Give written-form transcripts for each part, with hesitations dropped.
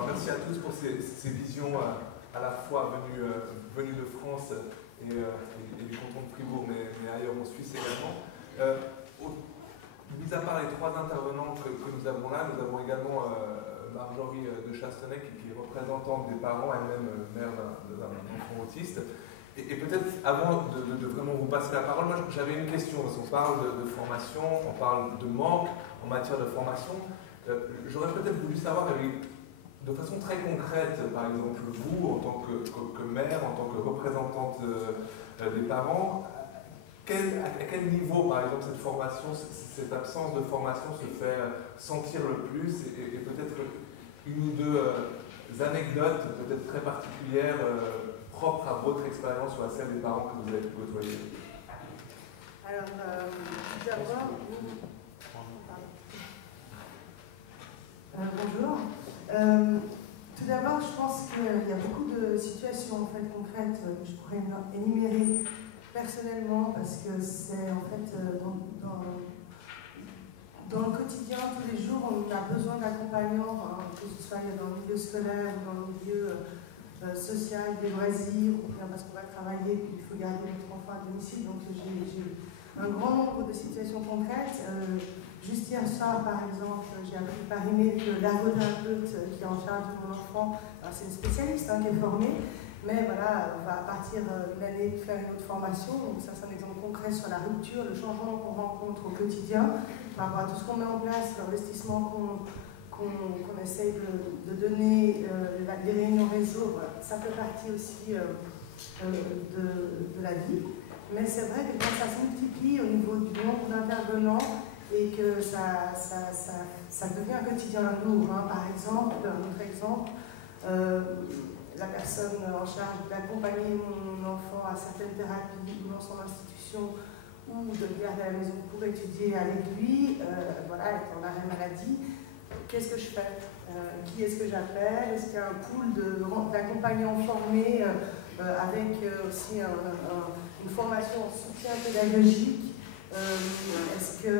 Alors merci à tous pour ces visions à la fois venues de France et du canton de Fribourg, mais ailleurs en Suisse également. Mis à part les trois intervenants que nous avons là, nous avons également Marjorie de Chastenay, qui est représentante des parents, elle-même mère d'un enfant autiste. Et peut-être, avant de vraiment vous passer la parole, moi j'avais une question, parce qu'on parle de formation, on parle de manque en matière de formation. J'aurais peut-être voulu savoir, de façon très concrète, par exemple, vous, en tant que mère, en tant que représentante des parents, à quel niveau, par exemple, cette formation, cette absence de formation se fait sentir le plus, et peut-être une ou deux anecdotes, peut-être très particulières, propres à votre expérience ou à celle des parents que vous avez côtoyés? Alors, d'abord, bonjour. Tout d'abord, je pense qu'il y a beaucoup de situations en fait, concrètes que je pourrais énumérer personnellement, parce que c'est en fait dans le quotidien, tous les jours, on a besoin d'accompagnants, hein, que ce soit dans le milieu scolaire ou dans le milieu social, des loisirs, ou bien parce qu'on va travailler et puis il faut garder notre enfant à domicile. Donc j'ai un grand nombre de situations concrètes. Juste hier soir, par exemple, j'ai appris par email que l'ergothérapeute qui est en charge de mon enfant, c'est une spécialiste qui est formée, mais voilà, on va à partir d'une année faire une autre formation. Donc ça, c'est un exemple concret sur la rupture, le changement qu'on rencontre au quotidien, par rapport à tout ce qu'on met en place, l'investissement qu'on essaye de donner, les réunions réseau, voilà, ça fait partie aussi de la vie. Mais c'est vrai que quand ça se multiplie au niveau du nombre d'intervenants et que ça devient un quotidien lourd, hein. Par exemple, un autre exemple, la personne en charge d'accompagner mon enfant à certaines thérapies ou dans son institution ou de le garder à la maison pour étudier avec lui, voilà, elle est en arrêt maladie. Qu'est-ce que je fais? Qui est-ce que j'appelle? Est-ce qu'il y a un pool d'accompagnants formés avec aussi une formation en soutien pédagogique? Est-ce que,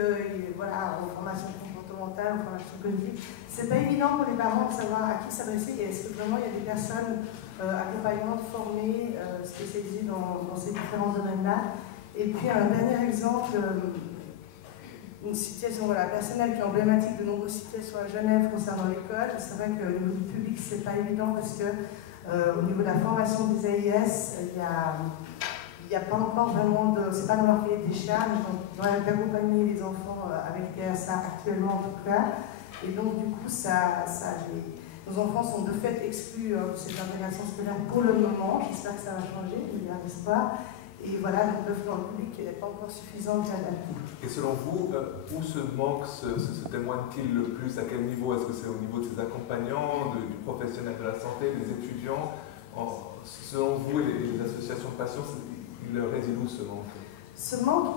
voilà, en formation comportementale, en formation cognitive, c'est pas évident pour les parents de savoir à qui s'adresser et est-ce que vraiment il y a des personnes accompagnantes formées, spécialisées dans ces différents domaines-là. Et puis un dernier exemple, une situation personnelle qui est emblématique de nombreuses situations à Genève concernant l'école. C'est vrai que au niveau du public, c'est pas évident parce que au niveau de la formation des AIS, il n'y a pas encore vraiment de. C'est pas dans leur cahier des charges, donc on doit accompagner les enfants avec TSA actuellement en tout cas. Et donc du coup, nos enfants sont de fait exclus de cette intégration scolaire pour le moment. J'espère que ça va changer, il y a un espoir. Et voilà, donc l'offre dans le public n'est pas encore suffisante et adaptée. Et selon vous, où ce manque se témoigne-t-il le plus? À quel niveau? Est-ce que c'est au niveau de ces accompagnants, du professionnel de la santé, des étudiants? Selon vous et les associations de patients, il réside où ce manque? Ce manque,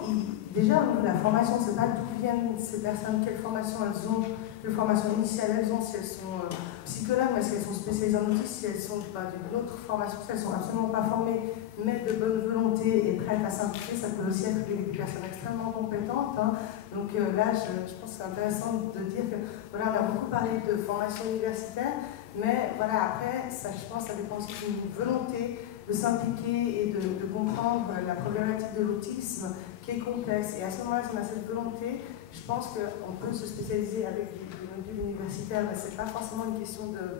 déjà au niveau de la formation, c'est pas d'où viennent ces personnes, quelle formation elles ont, quelle formation initiale elles ont, si elles sont psychologues, mais si elles sont spécialisées en autisme, si elles sont d'une autre formation, si elles ne sont absolument pas formées, mais de bonne volonté et prêtes à s'impliquer, ça peut aussi être des personnes extrêmement compétentes. Hein. Donc là, je pense que c'est intéressant de dire que voilà, on a beaucoup parlé de formation universitaire, mais voilà, après, ça, je pense que ça dépend aussi d'une volonté de s'impliquer et de comprendre la problématique de l'autisme qui est complexe. Et à ce moment-là, si on a cette volonté, je pense qu'on peut se spécialiser avec des modules universitaires, mais ce n'est pas forcément une question de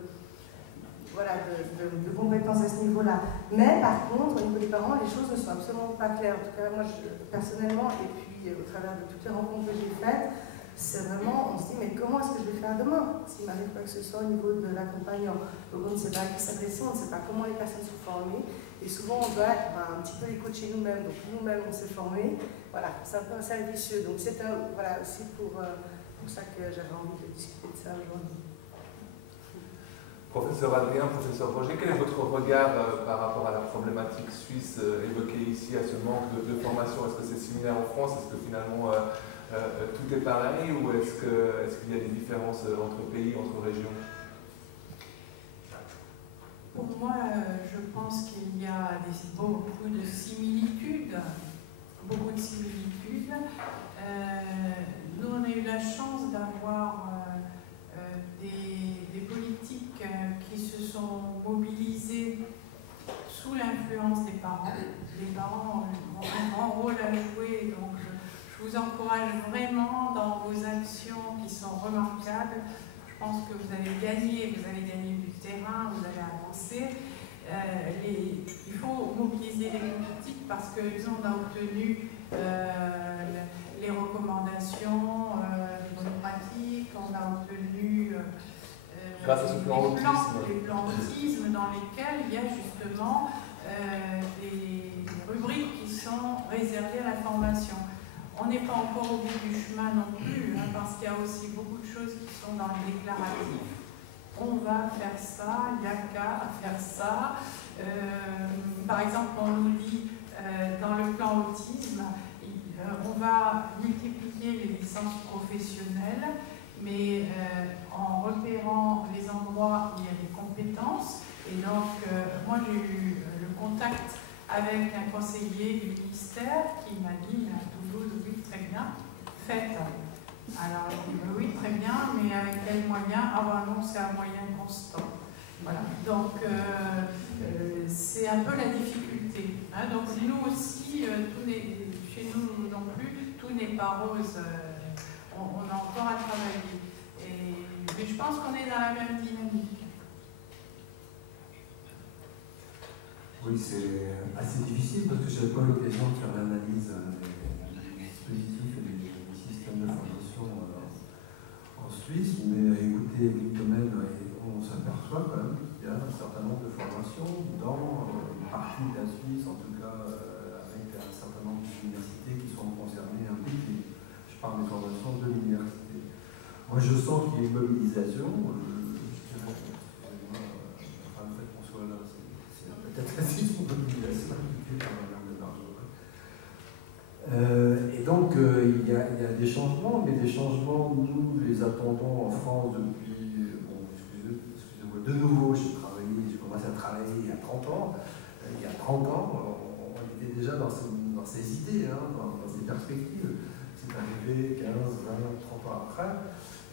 compétences à ce niveau-là. Mais par contre, au niveau des parents, les choses ne sont absolument pas claires. En tout cas, moi, personnellement, et puis au travers de toutes les rencontres que j'ai faites, c'est vraiment, on se dit, mais comment est-ce que je vais faire demain s'il m'arrive quoi que ce soit au niveau de l'accompagnant? Donc on ne sait pas à qui s'adresser, on ne sait pas comment les personnes sont formées, et souvent on doit un petit peu les coacher nous-mêmes, donc nous-mêmes on s'est formés, voilà, c'est un peu un cercle vicieux. Donc c'est voilà, aussi pour ça que j'avais envie de discuter de ça aujourd'hui. Professeur Adrien, professeur Roger, quel est votre regard par rapport à la problématique suisse évoquée ici, à ce manque de formation? Est-ce que c'est similaire en France? Est-ce que finalement tout est pareil, ou est-ce qu'il y a des différences entre pays, entre régions? Pour moi, je pense qu'il y a beaucoup de similitudes. Nous, on a eu la chance d'avoir des politiques sont mobilisés sous l'influence des parents. Les parents ont un grand rôle à jouer, donc je vous encourage vraiment dans vos actions qui sont remarquables. Je pense que vous allez gagner du terrain, vous allez avancer. Il faut mobiliser les politiques parce qu'ils ont obtenu les recommandations, les bonnes pratiques, on a obtenu grâce à ce plan autisme. Les plans autisme dans lesquels il y a justement des rubriques qui sont réservées à la formation. On n'est pas encore au bout du chemin non plus, hein, parce qu'il y a aussi beaucoup de choses qui sont dans le déclaratif. On va faire ça, il n'y a qu'à faire ça. Par exemple, on nous dit dans le plan autisme, on va multiplier les licences professionnelles, mais en repérant les endroits où il y a des compétences. Et donc, moi j'ai eu le contact avec un conseiller du ministère qui m'a dit à Toulouse, oui, très bien, faites. Alors, il dit, oui, très bien, mais avec quels moyens? Ah ben non, c'est un moyen constant. Voilà, donc c'est un peu la difficulté. Hein. Donc nous aussi, chez nous non plus, tout n'est pas rose. On a encore à travailler. Mais je pense qu'on est dans la même dynamique. Oui, c'est assez difficile parce que je n'avais pas l'occasion de faire l'analyse des dispositifs et des systèmes de formation en Suisse, mais écoutez, Victomen, on s'aperçoit quand même qu'il y a un certain nombre de formations dans une partie de la Suisse, en tout cas avec un certain nombre d'universités qui sont concernées, impliquées. Je parle des formations de l'université. Moi, je sens qu'il y a une mobilisation. Je dirais, enfin, le fait qu'on soit là, c'est peut-être ainsi une mobilisation impliquée par Madame de Bargeron. Et donc, il y a des changements, mais des changements, nous les attendons en France depuis, bon, excusez-moi, de nouveau, j'ai commencé à travailler il y a 30 ans. Il y a 30 ans, on était déjà dans ces idées, hein, dans ces perspectives. C'est arrivé 15, 20, 30 ans après.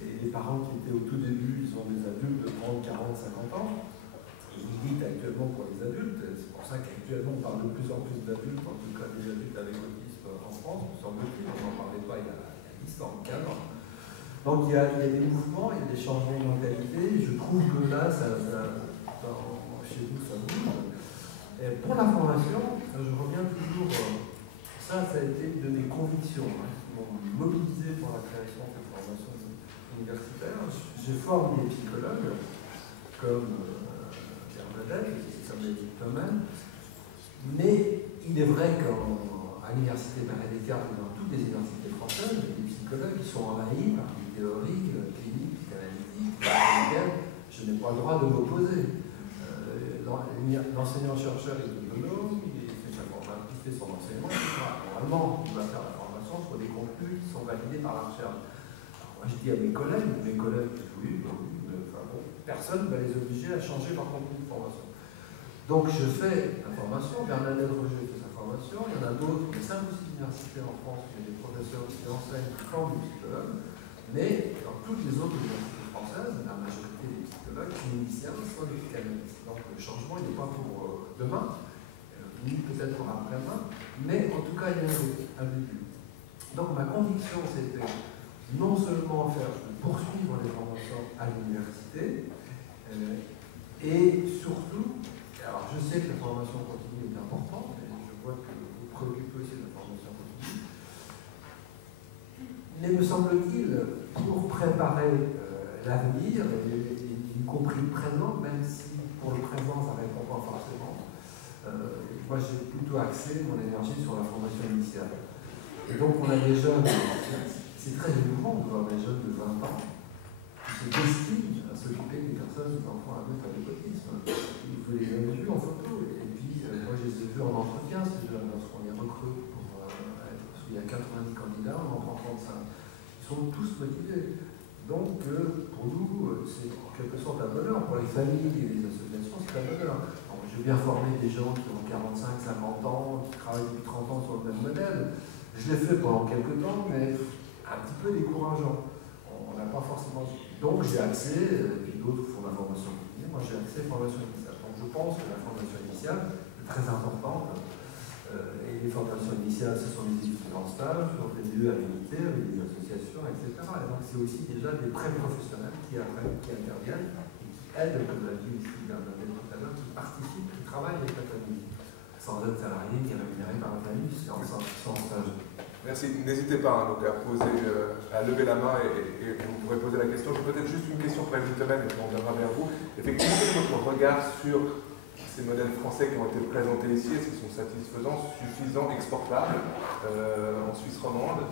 Et les parents qui étaient au tout début, ils sont des adultes de 30, 40, 50 ans. Et ils dites actuellement pour les adultes, c'est pour ça qu'actuellement on parle de plus en plus d'adultes, en tout cas des adultes avec autisme en France, me semble-t-il, on n'en parlait pas il y a 10 ans, 15 ans. Donc il y a des mouvements, il y a des changements de mentalité, je trouve que là, chez nous, ça bouge. Et pour la formation, je reviens toujours, ça a été une de mes convictions, hein, qui m'ont mobilisé pour la création de cette formation universitaire. Je forme des psychologues comme Bernadette, comme Victomen, mais il est vrai qu'à l'université Paris-Descartes et dans toutes les universités françaises, il y a des psychologues qui sont envahis par des théories cliniques, analytiques, à lesquelles je n'ai pas le droit de m'opposer. L'enseignant-chercheur est autonome, il fait son enseignement, normalement, il va faire la formation sur des contenus qui sont validés par la recherche. Moi, je dis à mes collègues, oui, enfin bon, personne ne va les obliger à changer leur contenu de formation. Donc, je fais la formation, Bernadette Roger fait sa formation, il y en a d'autres, il y a 5 ou 6 universités en France, il y a des professeurs qui enseignent, qui forment des psychologues, mais dans toutes les autres universités françaises, la majorité des psychologues cliniciens sont des psychanalystes. Donc, le changement, il n'est pas pour demain, ni peut-être pour après-demain, mais en tout cas, il y a un début. Donc, ma conviction, c'était non seulement poursuivre les formations à l'université, et surtout, alors je sais que la formation continue est importante, et je vois que vous vous préoccupez aussi de la formation continue, mais me semble-t-il, pour préparer l'avenir, y compris le présent, même si pour le présent ça ne répond pas forcément, moi j'ai plutôt axé mon énergie sur la formation initiale. Et donc on a des jeunes, c'est très émouvant de voir des jeunes de 20 ans qui se destinent à s'occuper des personnes, des enfants adultes avec autisme. Vous les avez vus en photo, et puis moi je les ai vus en entretien, ces jeunes, lorsqu'on les recrute pour parce qu'il y a 90 candidats, on en prend 35. Ils sont tous motivés. Donc pour nous, c'est en quelque sorte un bonheur. Pour les familles et les associations, c'est un bonheur. J'ai bien formé des gens qui ont 45, 50 ans, qui travaillent depuis 30 ans sur le même modèle. Je l'ai fait pendant quelques temps, mais un petit peu décourageant. On n'a pas forcément. Donc j'ai accès, et puis d'autres font la formation continue. Moi j'ai accès à la formation pense que la formation initiale est très importante. Et les formations initiales, ce sont les études en stage, dans des lieux habilités, avec des associations, etc. Et donc c'est aussi déjà des pré-professionnels qui interviennent et qui aident, comme l'a dit ici Bernadette tout à l'heure, qui participent, qui travaillent avec la famille, sans être salarié, qui est rémunéré par la famille, c'est en stage. Merci. N'hésitez pas donc, à lever la main et vous pourrez poser la question. J'ai peut-être juste une question pour Elvie Temen et puis on viendra vers vous. Effectivement, quel est votre regard sur ces modèles français qui ont été présentés ici? Est-ce qu'ils sont satisfaisants, suffisants, exportables en Suisse romande?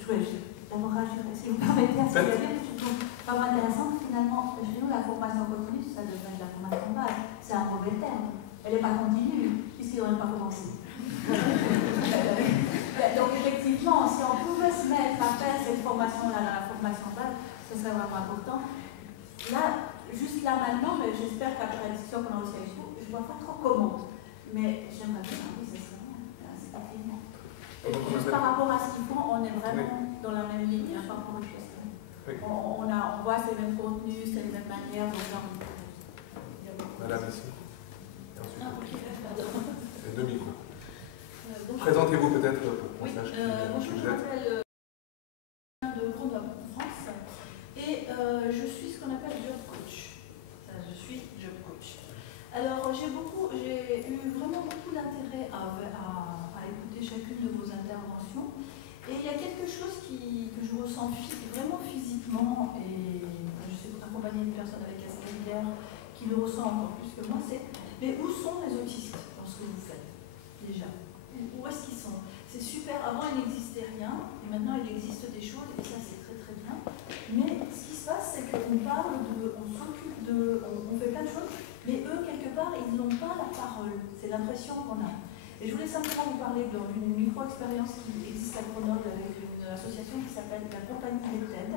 Je voulais d'abord rassurer, si vous permettez, à ce qu'il y avait, je trouve vraiment intéressant. Finalement, chez nous, la formation continue, ça devrait être la formation de base. C'est un mauvais terme. Elle n'est pas continue, puisqu'ils n'ont même pas commencé. Donc effectivement, si on pouvait se mettre à faire cette formation-là dans la formation de base, ce serait vraiment important. Là, juste là maintenant, mais j'espère qu'après la discussion qu'on a aussi avec vous, je ne vois pas trop comment. Mais j'aimerais bien, oui, ce serait bien, c'est effectivement. Juste par rapport à ce qu'ils font, on est vraiment dans la même ligne, par rapport aux choses. On voit ces mêmes contenus, c'est les mêmes manières, donc Madame ici. Et deux micros. Présentez-vous peut-être pour qu'on sache bonjour, je m'appelle de Grenoble, en France, et je suis ce qu'on appelle job coach. Je suis job coach. Alors j'ai eu vraiment beaucoup d'intérêt à écouter chacune de vos interventions, et il y a quelque chose que je ressens vraiment physiquement, et je suis accompagnée d'une personne avec Asperger qui le ressent encore plus que moi, c'est mais où sont les autistes dans ce que vous faites déjà? Où est-ce qu'ils sont? C'est super, avant il n'existait rien, et maintenant il existe des choses, et ça c'est très très bien. Mais ce qui se passe, c'est qu'on parle on s'occupe on fait plein de choses, mais eux, quelque part, ils n'ont pas la parole. C'est l'impression qu'on a. Et je voulais simplement vous parler d'une micro-expérience qui existe à Grenoble avec une association qui s'appelle la Compagnie des TED.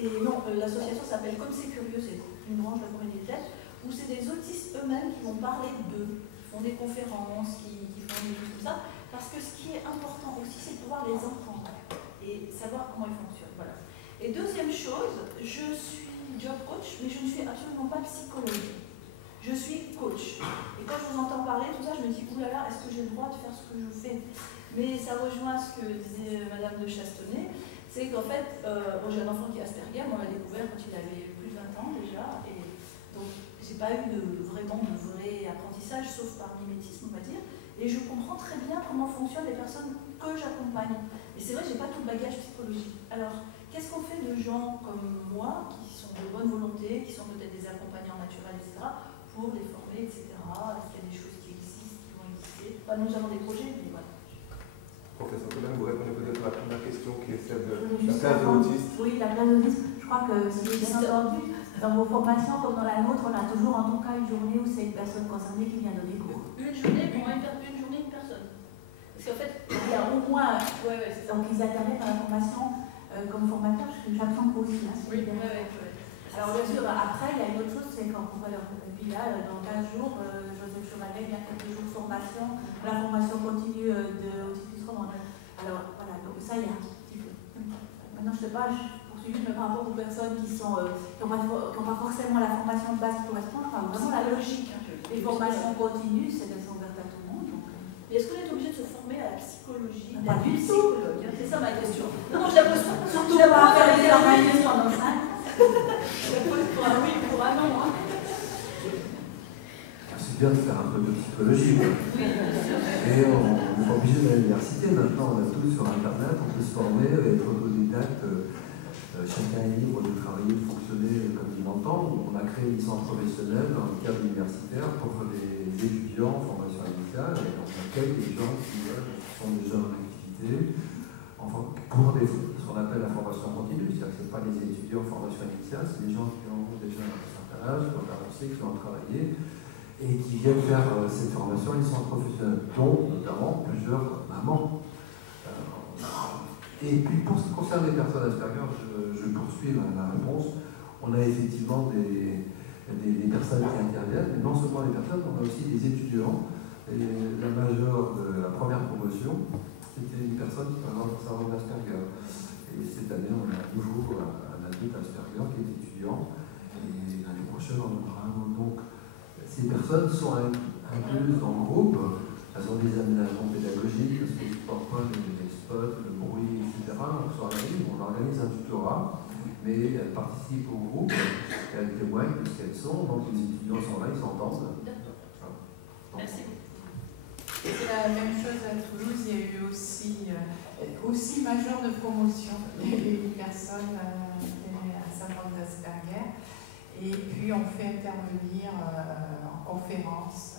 Et non, l'association s'appelle Comme c'est curieux, c'est une branche de la Compagnie des TED, où c'est des autistes eux-mêmes qui vont parler d'eux, qui font des conférences, qui font des choses comme ça, parce que ce qui est important aussi, c'est de pouvoir les entendre et savoir comment ils fonctionnent. Voilà. Et deuxième chose, je suis job coach, mais je ne suis absolument pas psychologue. Je suis coach. Et quand je vous entends parler, tout ça, je me dis, oulala, est-ce que j'ai le droit de faire ce que je fais? Mais ça rejoint ce que disait Madame de Chastonnay, c'est qu'en fait, j'ai un enfant qui est Asperger, moi on l'a découvert quand il avait plus de 20 ans déjà, et donc j'ai pas eu vraiment de vrai apprentissage, sauf par mimétisme, on va dire, et je comprends très bien comment fonctionnent les personnes que j'accompagne. Et c'est vrai, j'ai pas tout le bagage psychologique. Alors, qu'est-ce qu'on fait de gens comme moi, qui sont de bonne volonté, qui sont peut-être des accompagnants naturels, etc., pour les former, etc. Est-ce qu'il y a des choses qui existent, qui vont exister? Pas nous avons des projets, mais voilà. Professeur Temen, vous répondez peut-être à la première question qui est celle de la place de l'autiste. Oui, la place de l'autiste. Je crois que si j'ai bien entendu, dans vos formations comme dans la nôtre, on a toujours en tout cas une journée où c'est une personne concernée qui vient donner cours. Une journée, pour moi, une journée, une personne. Parce qu'en fait, il y a au moins. Donc ils interviennent dans la formation comme formateurs, j'apprends aussi là. Oui, Alors bien sûr, après, il y a une autre chose, c'est quand on va leur. Et puis là, dans 15 jours, Joseph Chevalier vient quelques jours de formation, la formation continue de Autisme Romande. Alors voilà, donc ça, il y a un petit peu. Maintenant, je ne sais pas, je poursuis juste par rapport aux personnes qui n'ont pas forcément la formation de base qui correspond, enfin vraiment la logique. Les formations continues, c'est d'être ouvertes à tout le monde. Et est-ce qu'on est obligé de se former à la psychologie? Pas du tout. C'est ça ma question. Non, je la pose surtout pas faire des organismes pendant 5 ans. Je la pose pour un oui, pour un non. C'est bien de faire un peu de psychologie. Et on n'est pas obligé d'aller à l'université. Maintenant, on a tout sur Internet, on peut se former, être autodidacte. Chacun est libre de travailler, de fonctionner comme il l'entend. On a créé une licence professionnelle dans le cadre universitaire pour les étudiants en formation initiale. Et on accueille des gens qui sont déjà en activité, enfin, pour ce qu'on appelle la formation continue. C'est-à-dire que ce n'est pas les étudiants en formation initiale, c'est les gens qui ont déjà un certain âge, qui ont avancé, qui ont travaillé, et qui viennent faire cette formation licence professionnelle, dont notamment plusieurs mamans. Et puis pour ce qui concerne les personnes Asperger, je poursuis la réponse. On a effectivement des personnes qui interviennent, mais non seulement les personnes, on a aussi des étudiants. Et la majeure de la première promotion, c'était une personne qui présente un syndrome d'Asperger. Et cette année, on a toujours un adulte Asperger qui est étudiant. Et l'année prochaine, on en aura un. Donc, ces personnes sont incluses dans le groupe. Elles ont des aménagements pédagogiques, parce qu'elles ne supportent pas les spots, le bruit, etc. Donc on organise un tutorat, mais elles participent au groupe, et elles témoignent de ce qu'elles sont, donc les étudiants sont là, ils s'entendent. Merci. C'est la même chose à Toulouse, il y a eu aussi majeur de promotion. Il y a eu une personne à syndrome d'Asperger, et puis on fait intervenir en conférence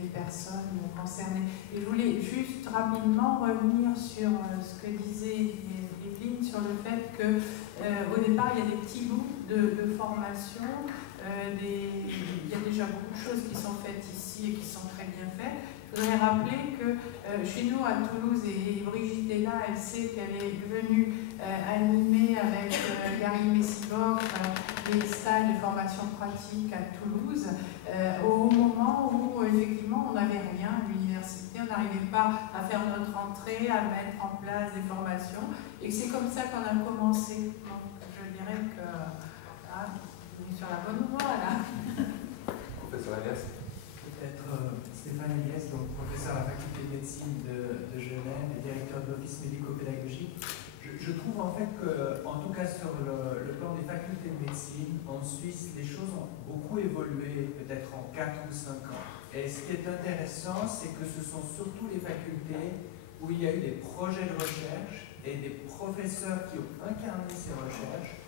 des personnes concernées. Et je voulais juste rapidement revenir sur ce que disait Evelyne sur le fait qu'au départ il y a des petits bouts de formation. Il y a déjà beaucoup de choses qui sont faites ici et qui sont très bien faites. Je voudrais rappeler que chez nous à Toulouse, et Brigitte est là, elle sait qu'elle est venue animer avec Gary Messibor les stages de formation pratique à Toulouse, au moment où effectivement on n'avait rien à l'université, on n'arrivait pas à faire notre entrée, à mettre en place des formations, et c'est comme ça qu'on a commencé. Donc je dirais que on est sur la bonne voie là. Professeur Alias. Peut-être Stéphane Alias, donc professeur à la faculté de médecine de Genève et directeur de l'office médico-pédagogique. Je trouve en fait que, en tout cas sur le plan des facultés de médecine, en Suisse, les choses ont beaucoup évolué, peut-être en 4 ou 5 ans. Et ce qui est intéressant, c'est que ce sont surtout les facultés où il y a eu des projets de recherche et des professeurs qui ont incarné ces recherches,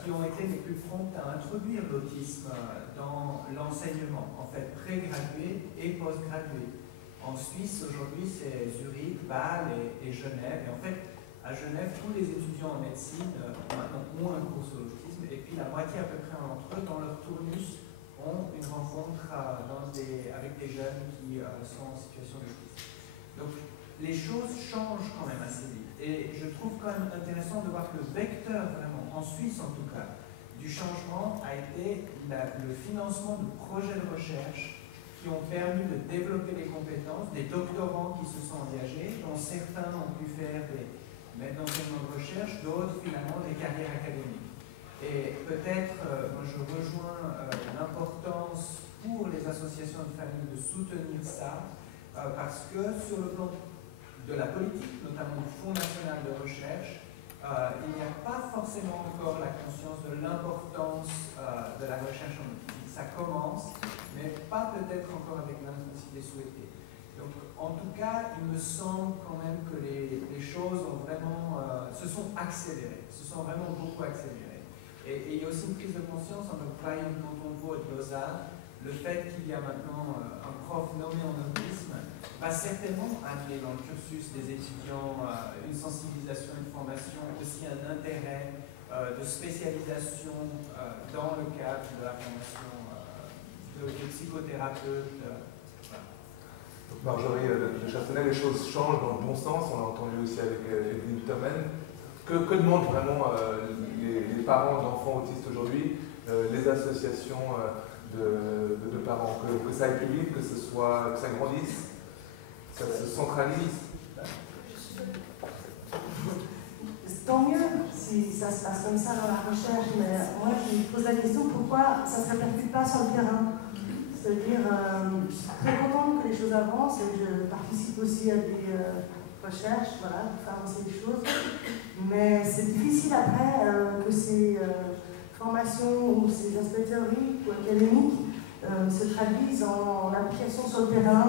qui ont été les plus prompts à introduire l'autisme dans l'enseignement, en fait pré-gradué et post-gradué. En Suisse, aujourd'hui, c'est Zurich, Bâle et Genève. Et en fait, à Genève, tous les étudiants en médecine ont un cours sur l'autisme, et puis la moitié à peu près d'entre eux, dans leur tournus, ont une rencontre avec des jeunes qui sont en situation d'autisme. Donc, les choses changent quand même assez vite. Et je trouve quand même intéressant de voir que le vecteur, vraiment, en Suisse en tout cas, du changement a été le financement de projets de recherche qui ont permis de développer les compétences, des doctorants qui se sont engagés, dont certains ont pu faire des maîtres d'enseignement de recherche, d'autres finalement des carrières académiques. Et peut-être, moi je rejoins l'importance pour les associations de familles de soutenir ça, parce que sur le plan de la politique, notamment du Fonds national de recherche, il n'y a pas forcément encore la conscience de l'importance de la recherche en autisme. Ça commence, mais pas peut-être encore avec l'intensité souhaitée. Donc, en tout cas, il me semble quand même que les choses ont vraiment, se sont accélérées, se sont vraiment beaucoup accélérées. Et il y a aussi une prise de conscience en Brian Canton-Vaud et de Lausanne, le fait qu'il y a maintenant un prof nommé en autisme va certainement amener dans le cursus des étudiants une sensibilisation, une formation, aussi un intérêt de spécialisation dans le cadre de la formation de psychothérapeute. Donc Marjorie de Chastonnay, les choses changent dans le bon sens, on l'a entendu aussi avec Evelyne Thomen. Que demandent vraiment les parents d'enfants autistes aujourd'hui, les associations de parents, que ça aille plus vite, que ça grandisse, que ça se centralise? Tant mieux si ça se passe comme ça dans la recherche, mais moi je me pose la question pourquoi ça ne se répercute pas sur le terrain. C'est-à-dire, je suis très contente que les choses avancent et je participe aussi à des recherches, voilà, pour faire avancer les choses. Mais c'est difficile après que ces formations ou ces aspects théoriques ou académiques se traduisent en application sur le terrain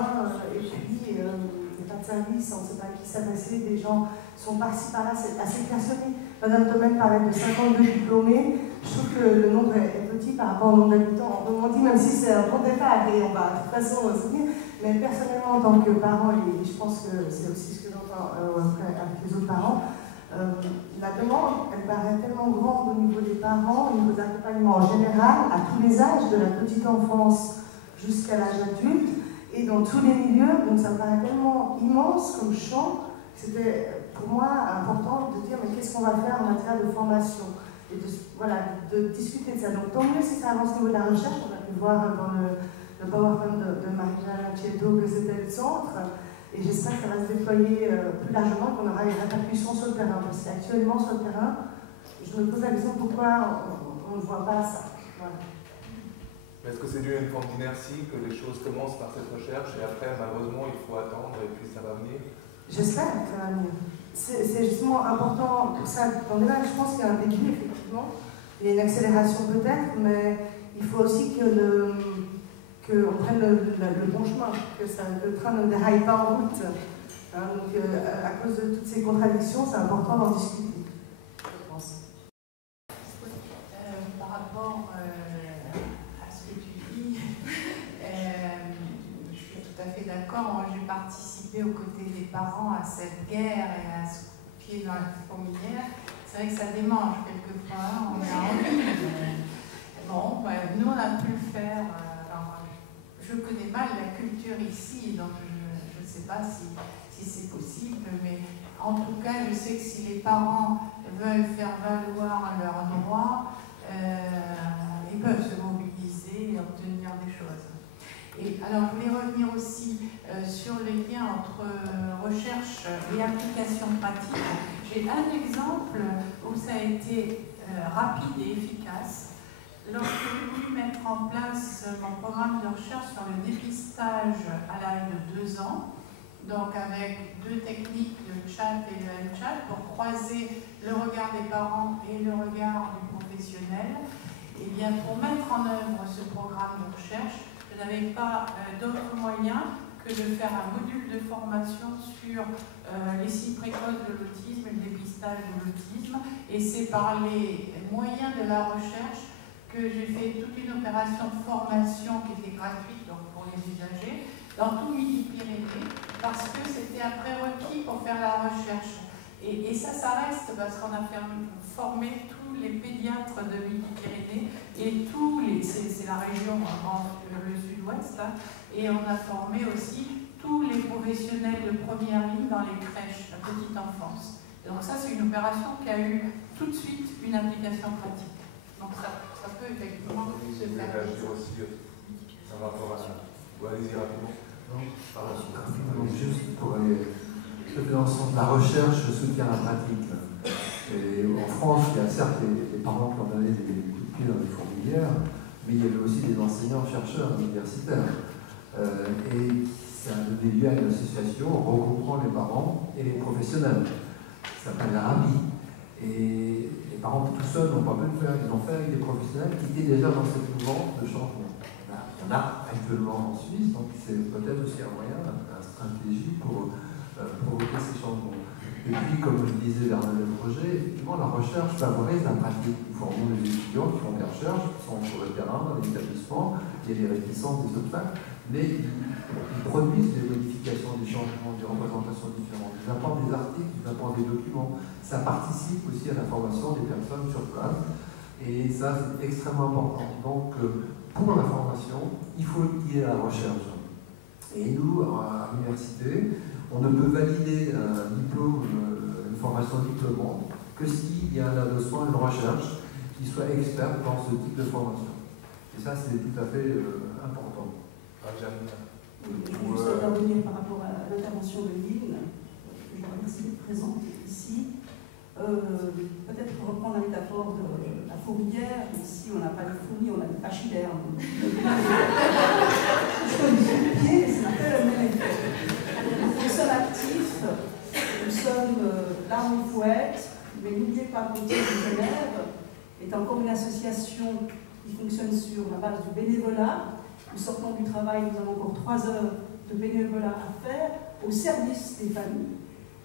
et puis il n'y a pas de service, on ne sait pas à qui s'adresser, des gens sont par-ci par-là, c'est assez classonné. Madame Domaine parlait de 52 diplômés, je trouve que le nombre est petit par rapport au nombre d'habitants. On dit même si c'est un bon départ et on va de toute façon se dire, mais personnellement en tant que parent, et je pense que c'est aussi ce que j'entends avec les autres parents, la demande, elle paraît tellement grande au niveau des parents, au niveau de l'accompagnement en général, à tous les âges, de la petite enfance jusqu'à l'âge adulte, et dans tous les milieux, donc ça me paraît tellement immense comme champ, c'était pour moi important de dire mais qu'est-ce qu'on va faire en matière de formation, et de discuter de ça. Donc tant mieux si ça avance au niveau de la recherche, on a pu voir dans le PowerPoint de Marie-Jeanne Chietto que c'était le centre, et j'espère que ça va se déployer plus largement, qu'on aura des répercussions sur le terrain. Parce qu'actuellement, sur le terrain, je me pose la question pourquoi on ne voit pas ça. Voilà. Est-ce que c'est dû à une forme d'inertie, que les choses commencent par cette recherche et après, malheureusement, il faut attendre et puis ça va venir? J'espère que ça va venir. C'est justement important pour ça. Dans les je pense qu'il y a un début, effectivement. Il y a une accélération peut-être, mais il faut aussi qu'on prenne le bon chemin, que le train ne déraille pas en route. Hein, donc, à cause de toutes ces contradictions, c'est important d'en discuter, je pense. Par rapport à ce que tu dis, je suis tout à fait d'accord. Moi, j'ai participé aux côtés des parents à cette guerre et à ce pied dans la fourmilière. C'est vrai que ça démange quelquefois, on a envie. Bon, nous, on a pu le faire. Alors, je connais mal la culture ici, donc je ne sais pas si c'est possible, mais en tout cas, je sais que si les parents veulent faire valoir leurs droits, ils peuvent se mobiliser et obtenir des choses. Et alors, je voulais revenir aussi sur les liens entre recherche et application pratique. J'ai un exemple où ça a été rapide et efficace. Lorsque j'ai voulu mettre en place mon programme de recherche sur le dépistage à l'âge de 2 ans, donc avec 2 techniques, le chat et le M-chat, pour croiser le regard des parents et le regard du professionnel, et bien pour mettre en œuvre ce programme de recherche, je n'avais pas d'autre moyen que de faire un module de formation sur les signes précoces de l'autisme et le dépistage de l'autisme. Et c'est par les moyens de la recherche que j'ai fait toute une opération de formation qui était gratuite donc pour les usagers dans tout Midi-Pyrénées, parce que c'était un prérequis pour faire la recherche. Et ça reste parce qu'on a formé tous les pédiatres de Midi-Pyrénées et c'est la région, le sud-ouest, hein, et on a formé aussi tous les professionnels de première ligne dans les crèches, la petite enfance. Et donc ça, c'est une opération qui a eu tout de suite une application pratique. Donc ça peut effectivement se faire. Réagir aussi par rapport à ça. Allez-y rapidement. Donc juste pour aller dans le sens de la recherche soutient la pratique. Et en France, il y a certes les parents qui ont donné des coups de pied dans les fourmilières, mais il y avait aussi des enseignants-chercheurs universitaires. Et ça a donné lieu à une association regroupant les parents et les professionnels. Ça s'appelle l'Arabie. Et les parents tout seuls n'ont pas pu le faire, ils l'ont fait avec des professionnels qui étaient déjà dans cette mouvance de changement. Il y en a actuellement en Suisse, donc c'est peut-être aussi un moyen, une stratégie pour provoquer ces changements. Et puis, comme je le disais dans le projet, effectivement, la recherche favorise la pratique. Nous formons des étudiants qui font des recherches, qui sont sur le terrain, dans les établissements, il y a des réticences, des obstacles, mais ils produisent des modifications, des changements, des représentations différentes. Ils apportent des articles, ils apportent des documents. Ça participe aussi à la formation des personnes sur place. Et ça, c'est extrêmement important. Donc, pour la formation, il faut qu'il y ait la recherche. Et nous, à l'université, on ne peut valider un diplôme, une formation diplômante, que s'il y a là-dessous une recherche qui soit experte dans ce type de formation. Et ça, c'est tout à fait important. Je voulais juste intervenir par rapport à l'intervention de Lynn. Je vous remercie d'être présente ici. Peut-être pour reprendre la métaphore de la fourmilière, ici on n'a pas de fourmis, on a des pachydermes. Je peux me pied, mais ça n'a pas le même effet. Nous sommes actifs, nous sommes là où il faut être, mais n'oubliez pas que l'Autisme de Genève est encore une association qui fonctionne sur la base du bénévolat. Nous sortons du travail, nous avons encore 3 heures de bénévolat à faire au service des familles.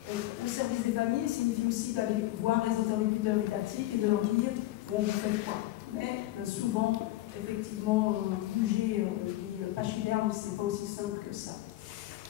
Au service des familles signifie aussi d'aller voir les interlocuteurs étatiques et de leur dire bon, vous faites quoi. Mais souvent, effectivement, bouger les pachydermes, c'est pas aussi simple que ça.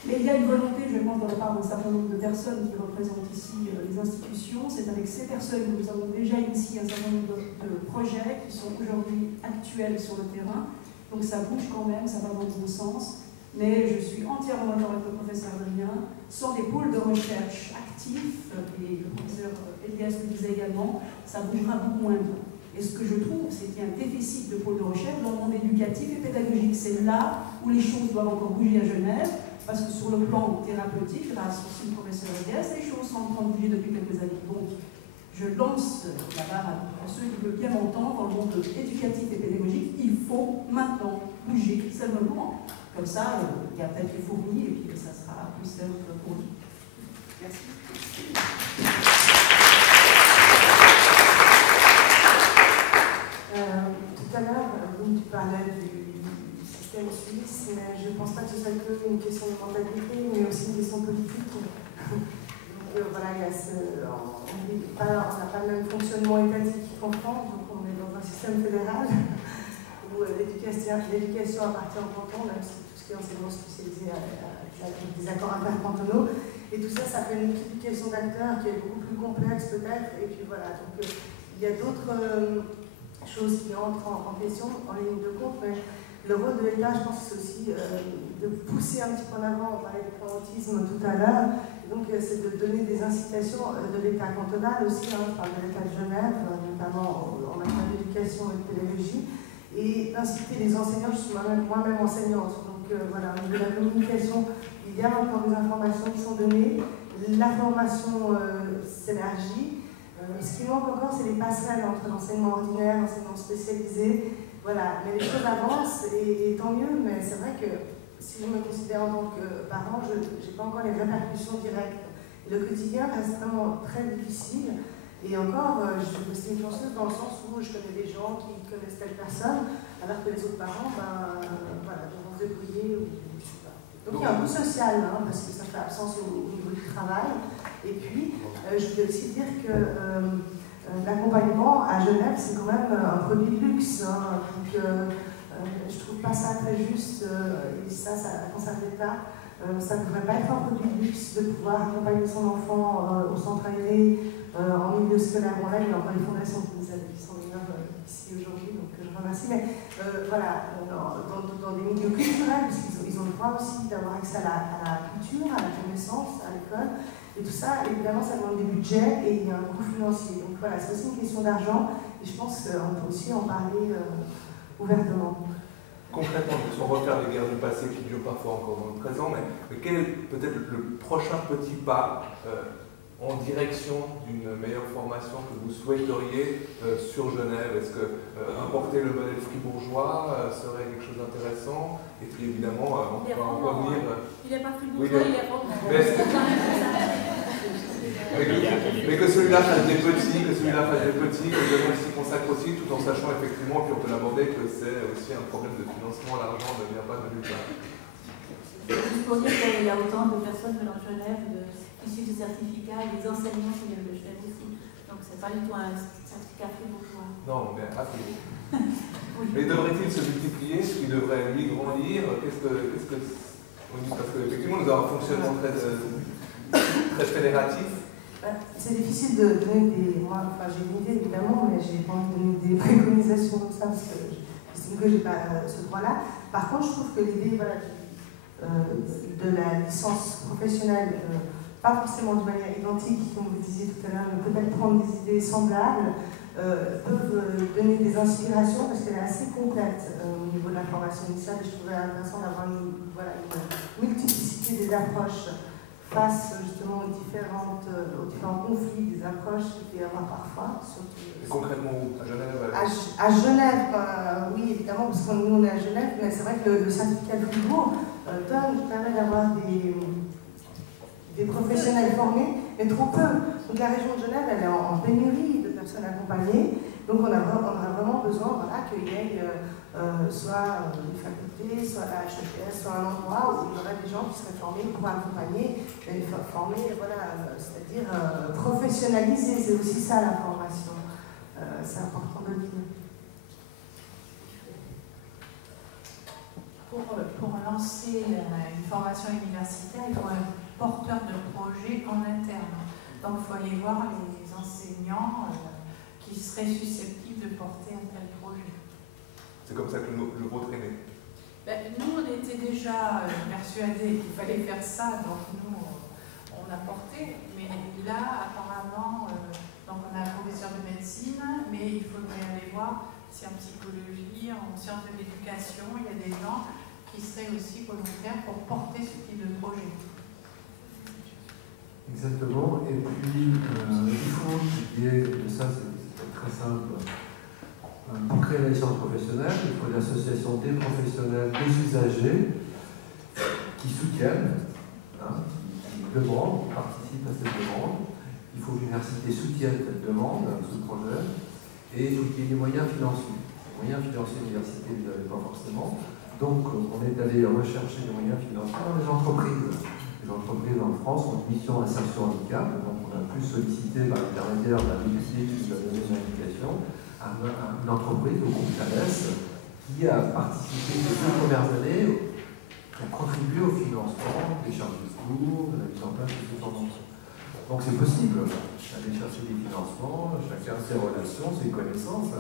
Mais il y a une volonté, je pense, de la part d'un certain nombre de personnes qui représentent ici les institutions. C'est avec ces personnes que nous avons déjà initié un certain nombre de projets qui sont aujourd'hui actuels sur le terrain. Donc ça bouge quand même, ça va dans le bon sens. Mais je suis entièrement d'accord avec le professeur Adrien, sans des pôles de recherche actifs, et le professeur Elias le disait également, ça bougera beaucoup moins vite. Et ce que je trouve, c'est qu'il y a un déficit de pôles de recherche dans le monde éducatif et pédagogique. C'est là où les choses doivent encore bouger à Genève, parce que sur le plan thérapeutique, grâce aussi au professeur Elias, les choses sont en train de bouger depuis quelques années. Donc, je lance la barre à ceux qui veulent bien m'entendre dans le monde éducatif et pédagogique. Il faut maintenant juger simplement. Comme ça, il y a peut-être les fourmis et puis ça sera plus simple pour nous. Merci. Tout à l'heure, tu parlais du système suisse, mais je ne pense pas que ce soit que une question de mentalité, mais aussi une question politique. Donc voilà, il y a on n'a pas le même fonctionnement étatique qu'en France, donc on est dans un système fédéral où l'éducation appartient au canton, même si tout ce qui est enseignement spécialisé avec des accords intercantonaux. Et tout ça, ça fait une multiplication d'acteurs qui est beaucoup plus complexe peut-être. Et puis voilà, donc il y a d'autres choses qui entrent en question, en ligne de compte, mais le rôle de l'État, je pense, c'est aussi de pousser un petit peu en avant. On parlait du plantisme tout à l'heure. Donc, c'est de donner des incitations de l'État cantonal aussi. Je parle de l'État de Genève, notamment en matière d'éducation et de pédagogie, et d'inciter les enseignants. Je suis moi-même enseignante. Donc, voilà, au niveau de la communication, il y a encore des informations qui sont données. La formation s'élargit. Ce qui manque encore, c'est les passerelles entre l'enseignement ordinaire et l'enseignement spécialisé. Voilà, mais les choses avancent et tant mieux, mais c'est vrai que si je me considère en tant que parent, je n'ai pas encore les répercussions directes. Le quotidien reste vraiment très difficile. Et encore, je me suis chanceuse dans le sens où je connais des gens qui connaissent telle personne, alors que les autres parents, voilà, devront se débrouiller ou je sais pas. Donc il y a un coût social, parce que ça fait absence au niveau du travail. Et puis, je voulais aussi dire que l'accompagnement à Genève, c'est quand même un produit de luxe. Donc, je trouve pas ça très juste, et ça concerne l'État. Ça ne devrait pas être un produit de luxe de pouvoir accompagner son enfant au centre aéré, en milieu scolaire. Bon, là, il y a encore les fondations qui sont venues ici aujourd'hui, donc je remercie. Mais voilà, dans des milieux culturels, parce qu'ils ont le droit aussi d'avoir accès à la culture, à la connaissance, à l'école. Et tout ça, évidemment, ça demande des budgets et il y a un coût financier. Donc voilà, c'est aussi une question d'argent et je pense qu'on peut aussi en parler ouvertement. Concrètement, on refaire les guerres du passé qui durent parfois encore dans le présent, mais quel est peut-être le prochain petit pas en direction d'une meilleure formation que vous souhaiteriez sur Genève? Est-ce que importer le modèle fribourgeois serait quelque chose d'intéressant? Et puis évidemment, on va venir... Il n'est pas fribourgeois, il est roman. Mais que celui-là fasse des petits, que Genève s'y consacre aussi, tout en sachant effectivement, puis on peut l'aborder, que c'est aussi un problème de financement, l'argent ne vient pas de nulle part. Juste pour dire qu'il y a autant de personnes venant de Genève, issues de certificats, et des enseignants qui viennent de Genève aussi. Donc c'est pas du tout un certificat fribourgeois. Non, mais à Fribourg. Oui. Mais devrait-il se multiplier? Est-ce qu'il devrait, lui, grandir? Parce qu'effectivement, nous avons un fonctionnement très fédératif. C'est difficile de donner des... Moi, j'ai une idée évidemment, mais j'ai pas envie de donner des préconisations comme ça parce que j'estime que j'ai pas ce droit-là. Par contre, je trouve que l'idée de la licence professionnelle, pas forcément de manière identique, comme vous disiez tout à l'heure, mais peut-être prendre des idées semblables, peuvent donner des inspirations parce qu'elle est assez complète au niveau de la formation initiale et je trouvais intéressant d'avoir une multiplicité des approches face justement aux différents conflits des approches qu'il peut y avoir parfois. Et concrètement où? À Genève? À Genève, oui évidemment, parce que nous on est à Genève, mais c'est vrai que le certificat de Fribourg permet d'avoir des professionnels formés, mais trop peu. Donc la région de Genève, elle est en pénurie de personnes accompagnées, donc on a vraiment besoin qu'il y ait soit une faculté, soit la HEPS, soit un endroit où il y aurait des gens qui seraient formés pour accompagner, c'est-à-dire professionnaliser, c'est aussi ça la formation. C'est important de le dire. Pour lancer une formation universitaire, il faut un porteur de projet en interne. Donc il faut aller voir les enseignants qui seraient susceptibles de porter un tel projet. C'est comme ça que le vôtre est né. Nous, on était déjà persuadés qu'il fallait faire ça, donc nous, on a porté. Mais là, apparemment, donc on a un professeur de médecine, mais il faudrait aller voir si en psychologie, en sciences de l'éducation, il y a des gens qui seraient aussi volontaires pour porter ce type de projet. Exactement. Et puis, il faut qu'il y ait, ça c'est très simple, pour créer la licence professionnelle, il faut une association des professionnels, des usagers qui soutiennent, qui demandent, qui participent à cette demande. Il faut que l'université soutienne cette demande, ce projet, et il faut qu'il y ait des moyens financiers. Les moyens financiers de l'université, vous n'avez pas forcément. Donc, on est allé rechercher des moyens financiers dans les entreprises. Les entreprises en France ont une mission insertion handicap, donc on a pu solliciter par l'intermédiaire d'un métier qui nous a donné une indication une entreprise, au groupe Thales, qui a participé les 2 premières années, qui a contribué au financement des charges de cours, de la mise en place de ces formations. Donc c'est possible d'aller chercher des financements, chacun ses relations, ses connaissances,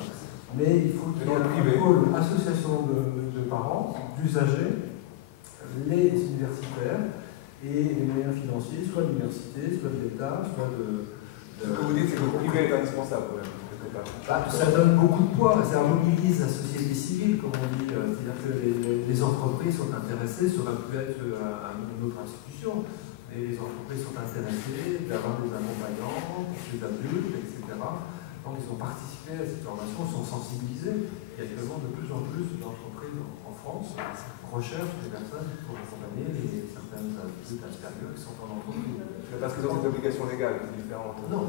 mais il faut qu'il y ait un pôle association de parents, d'usagers, les universitaires et les moyens financiers, soit de l'université, soit de l'État, soit de... Ce que vous dites, c'est que le privé est indispensable, quand même. Ça donne beaucoup de poids, ça mobilise la société civile, comme on dit. C'est-à-dire que les entreprises sont intéressées, ça aurait pu être une autre institution, mais les entreprises sont intéressées d'avoir des accompagnants, des adultes, etc. Donc ils ont participé à cette formation, sont sensibilisés. Il y a également de plus en plus d'entreprises en France qui recherchent des personnes pour accompagner certaines adultes extérieurs qui sont en entreprise. Parce qu'ils ont des obligations légales différentes. Non.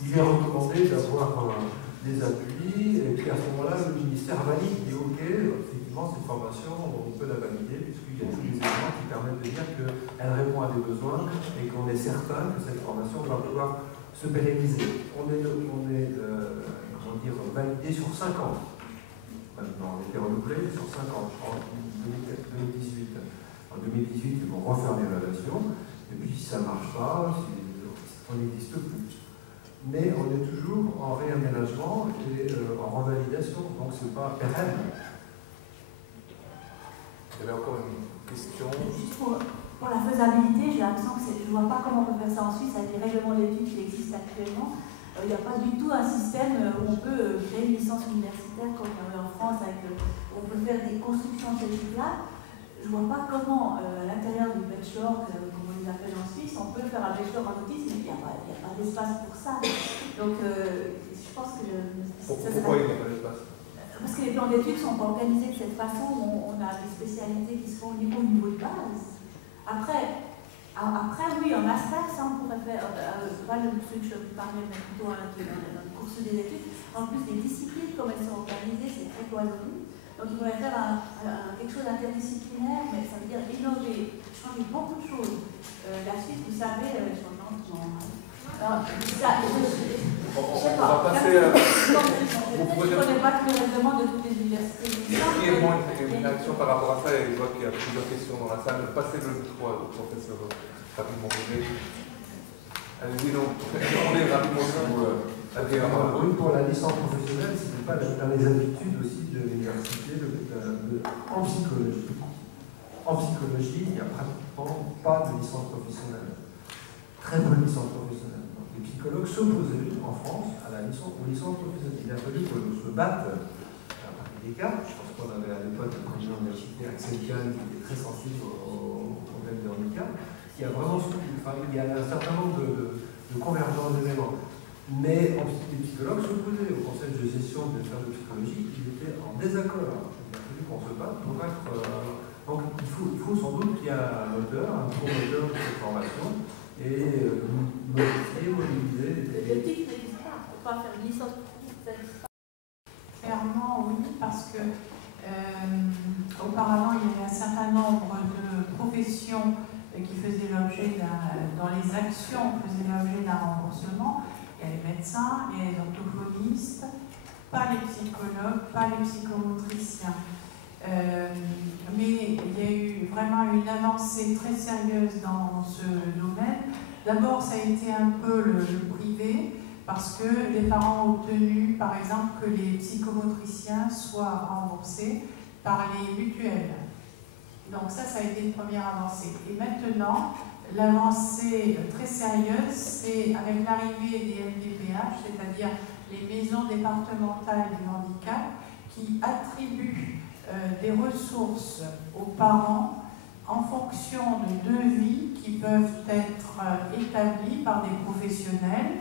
Il est recommandé d'avoir des appuis, et puis à ce moment-là, le ministère valide, il dit OK, effectivement, cette formation, on peut la valider, puisqu'il y a tous les éléments qui permettent de dire qu'elle répond à des besoins et qu'on est certain que cette formation va pouvoir se pérenniser. On est validé sur 5 ans. Maintenant, on a été renouvelé sur 5 ans, je crois, en 2018. En 2018, ils vont refaire l'évaluation. Et puis si ça ne marche pas, on n'existe plus. Mais on est toujours en réaménagement et en revalidation, donc ce n'est pas pérenne. Il y avait encore une question. Juste pour la faisabilité, j'ai l'impression que je ne vois pas comment on peut faire ça en Suisse avec les règlements d'études qui existent actuellement. Il n'y a pas du tout un système où on peut créer une licence universitaire comme il y a en France, où on peut faire des constructions de ce type-là. Je ne vois pas comment, à l'intérieur du bachelor, comme on les appelle en Suisse, on peut faire un bachelor en autisme, mais il n'y a pas d'espace pour ça. Donc, je pense que... Pourquoi il n'y a pas d'espace? Parce que les plans d'études ne sont pas organisés de cette façon, on a des spécialités qui se font au niveau de base. Après, oui, en master, ça on pourrait faire, pas le truc que je parlais, mais plutôt dans le cours des études. En plus, les disciplines, comme elles sont organisées, c'est très cloisonné. Donc, il faudrait faire quelque chose d'interdisciplinaire, mais ça veut dire innover, changer beaucoup de choses. La Suisse, vous savez, je ne sais pas. On va passer à... Je ne connais pas tous les règlements de toutes les universités. Brièvement, une réaction par rapport à ça, et je vois qu'il y a plusieurs questions dans la salle. Passez le micro au professeur rapidement. Allez-y, donc, répondez rapidement si vous Adrien. Oui, pour la licence professionnelle, ce n'est pas dans les habitudes aussi de l'université en psychologie. En psychologie, il n'y a pratiquement pas de licence professionnelle. Très peu de licence professionnelle. Donc, les psychologues s'opposaient en France aux licences professionnelles. Il a fallu qu'on se batte à partir des cas. Je pense qu'on avait à l'époque le président de l'université, Axel Kahn, qui était très sensible au problème de handicap, qui a vraiment soutenu. Enfin, il y a un certain nombre de convergences d'éléments. Mais les psychologues s'opposaient au conseil de gestion des affaires de psychologie, qui étaient en désaccord. Il a fallu qu'on se batte pour être. Donc il faut sans doute qu'il y ait un moteur, un gros moteur de cette formation, et mobiliser. Le titre n'existe pas, pour pas faire une licence. Clairement, oui, parce que auparavant, il y avait un certain nombre de professions qui faisaient l'objet dans les actions, faisaient l'objet d'un remboursement. Il y a les médecins, il y a les orthophonistes, pas les psychologues, pas les psychomotriciens. Mais il y a eu vraiment une avancée très sérieuse dans ce domaine. D'abord, ça a été un peu le privé, parce que les parents ont obtenu, par exemple, que les psychomotriciens soient remboursés par les mutuelles. Donc ça a été une première avancée. Et maintenant, l'avancée très sérieuse, c'est avec l'arrivée des MDPH, c'est-à-dire les maisons départementales du handicap, qui attribuent des ressources aux parents en fonction de devis qui peuvent être établis par des professionnels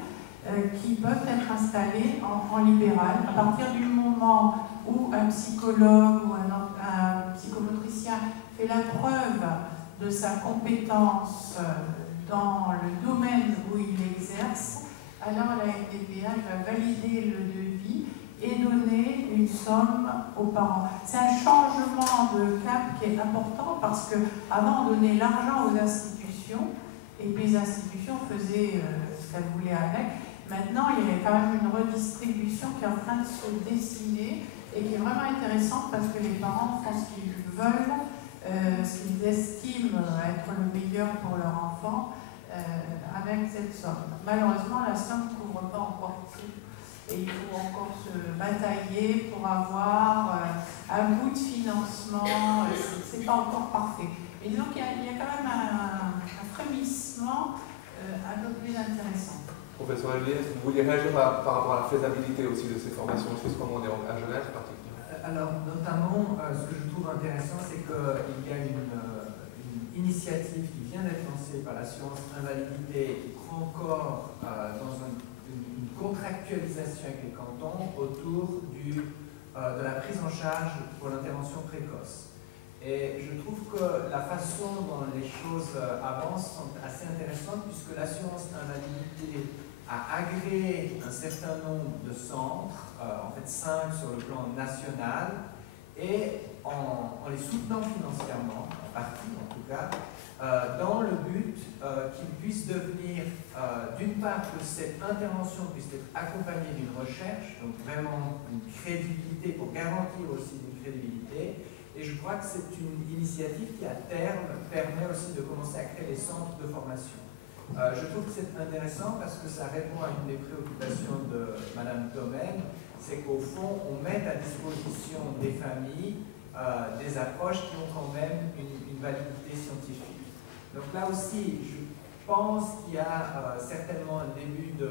qui peuvent être installés en libéral à partir du moment où un psychologue ou un psychomotricien fait la preuve de sa compétence dans le domaine où il exerce. Alors la MDPH va valider le devis et donner une somme aux parents. C'est un changement de cap qui est important parce qu'avant on donnait l'argent aux institutions et puis les institutions faisaient ce qu'elles voulaient avec. Maintenant il y a quand même une redistribution qui est en train de se dessiner et qui est vraiment intéressante parce que les parents font ce qu'ils veulent, ce qu'ils estiment être le meilleur pour leur enfant avec cette somme. Malheureusement la somme ne couvre pas encore tout. Et il faut encore se batailler pour avoir un bout de financement. C'est pas encore parfait. Mais disons qu'il y a quand même un frémissement un peu plus intéressant. Professeur Eliès, vous vouliez réagir par rapport à la faisabilité aussi de ces formations, c'est ce qu'on est à Genève particulièrement. Alors, notamment, ce que je trouve intéressant, c'est qu'il y a une initiative qui vient d'être lancée par l'assurance invalidité qui prend encore dans une contractualisation avec les cantons autour de la prise en charge pour l'intervention précoce. Et je trouve que la façon dont les choses avancent sont assez intéressantes puisque l'assurance invalidité a agréé un certain nombre de centres, en fait 5 sur le plan national, et en les soutenant financièrement, en partie en tout cas, dans le but qu'ils puissent devenir, d'une part, que cette intervention puisse être accompagnée d'une recherche, donc vraiment une crédibilité pour garantir aussi une crédibilité. Et je crois que c'est une initiative qui, à terme, permet aussi de commencer à créer des centres de formation. Je trouve que c'est intéressant parce que ça répond à une des préoccupations de Mme Domaine, c'est qu'au fond, on met à disposition des familles des approches qui ont quand même une validité scientifique. Donc là aussi, je pense qu'il y a certainement un début de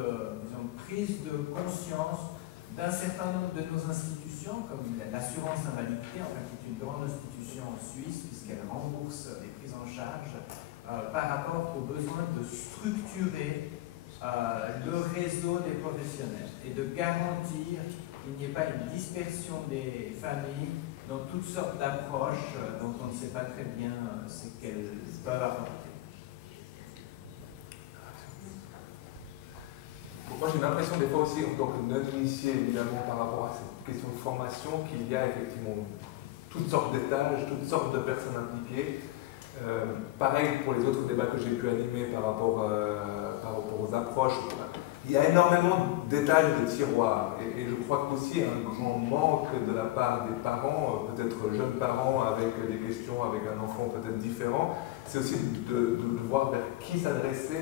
prise de conscience d'un certain nombre de nos institutions, comme l'assurance invalidité, en fait, qui est une grande institution en Suisse, puisqu'elle rembourse les prises en charge, par rapport au besoin de structurer le réseau des professionnels et de garantir qu'il n'y ait pas une dispersion des familles dans toutes sortes d'approches dont on ne sait pas très bien ce qu'elles peuvent apporter. Moi j'ai l'impression des fois aussi, en tant que non-initié évidemment par rapport à cette question de formation, qu'il y a effectivement toutes sortes d'étages, toutes sortes de personnes impliquées. Pareil pour les autres débats que j'ai pu animer par rapport aux approches. Il y a énormément d'étages et de tiroirs. Et je crois qu'aussi un grand manque de la part des parents, peut-être jeunes parents avec des questions, avec un enfant peut-être différent, c'est aussi de voir vers qui s'adresser.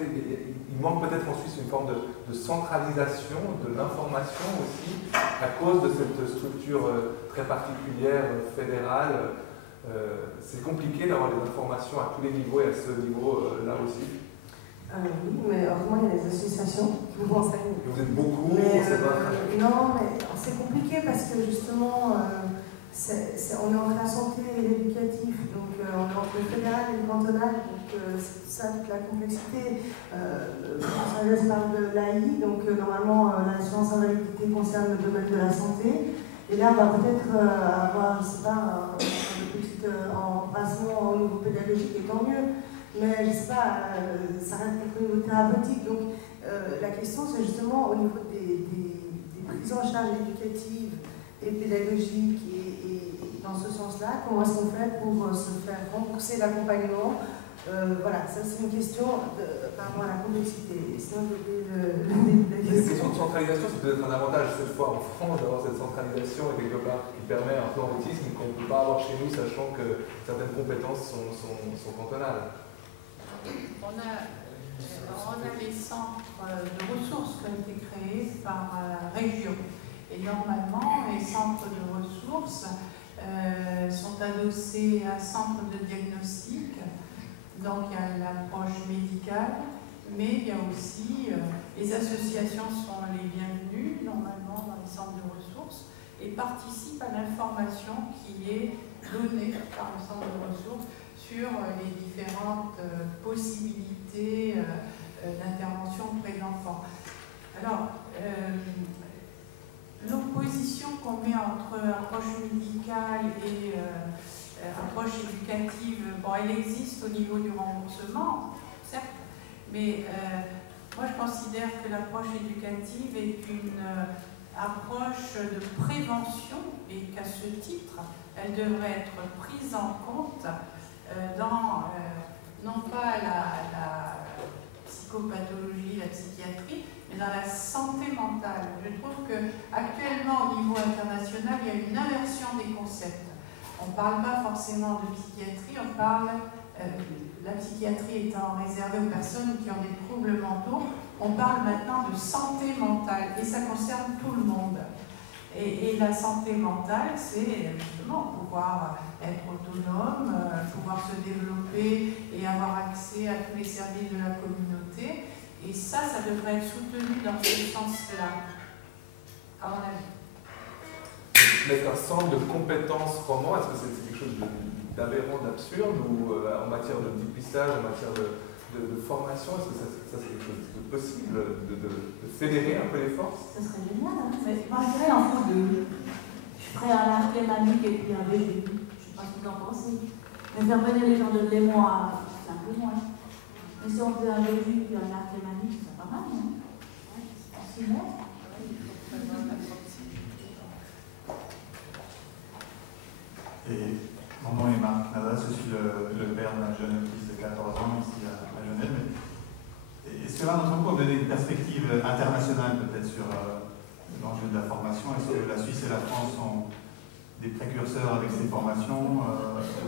Il manque peut-être en Suisse une forme de centralisation de l'information aussi, à cause de cette structure très particulière, fédérale. C'est compliqué d'avoir des informations à tous les niveaux et à ce niveau-là aussi. Oui, mais heureusement il y a des associations qui vous enseignent. Vous êtes beaucoup, non, mais c'est compliqué parce que justement, on est entre la santé et l'éducatif, donc on est entre le fédéral et le cantonal, donc c'est ça toute la complexité. Je parle de l'AI, donc normalement l'assurance invalidité concerne le domaine de la santé. Et là, on va peut-être avoir, je ne sais pas, un petit embrassement au niveau pédagogique, et tant mieux. Mais je ne sais pas, ça reste au niveau thérapeutique. Donc la question, c'est justement au niveau des prises en charge éducatives et pédagogiques, et dans ce sens-là, comment est-ce qu'on fait pour se faire rembourser l'accompagnement? Voilà, ça c'est une question par rapport à la complexité. Sinon, la question de centralisation, c'est peut-être un avantage cette fois en France d'avoir cette centralisation et quelque part qui permet un plan autisme qu'on ne peut pas avoir chez nous, sachant que certaines compétences sont cantonales. On a les centres de ressources qui ont été créés par région. Et normalement, les centres de ressources sont adossés à un centre de diagnostic. Donc il y a l'approche médicale, mais il y a aussi les associations sont les bienvenues normalement dans les centres de ressources et participent à l'information qui est donnée par le centre de ressources sur les différentes possibilités d'intervention auprès de l'enfant. Alors, l'opposition qu'on met entre approche médicale et approche éducative, bon, elle existe au niveau du remboursement, certes, mais moi je considère que l'approche éducative est une approche de prévention et qu'à ce titre, elle devrait être prise en compte dans, non pas la psychopathologie, la psychiatrie, mais dans la santé mentale. Je trouve qu'actuellement, au niveau international, il y a une inversion des concepts. On ne parle pas forcément de psychiatrie, on parle, la psychiatrie étant réservée aux personnes qui ont des troubles mentaux, on parle maintenant de santé mentale, et ça concerne tout le monde. Et la santé mentale, c'est justement pouvoir être autonome, pouvoir se développer et avoir accès à tous les services de la communauté. Et ça devrait être soutenu dans ce sens-là, à mon avis. Mettre un centre de compétences roman, est-ce que c'est quelque chose d'aberrant, d'absurde, ou en matière de dépistage, en matière de formation, est-ce que ça c'est quelque chose de possible, de fédérer un peu les forces? Ce serait génial, hein. Mais moi je dirais en faut deux. Je ferais un art clémanique et puis un VGU. Je ne sais pas ce que vous en pensez. Mais faire venir les gens de Lémois, c'est un peu moins. Mais si on faisait un VGU et un art clémanique, c'est pas mal, non? En 6 mois. Et mon nom est Marc Nadas, je suis le père d'un jeune autiste de 14 ans ici à Genève. Est-ce que là, notre groupe a donné une perspective internationale peut-être sur l'enjeu de la formation? Est-ce que la Suisse et la France sont des précurseurs avec ces formations?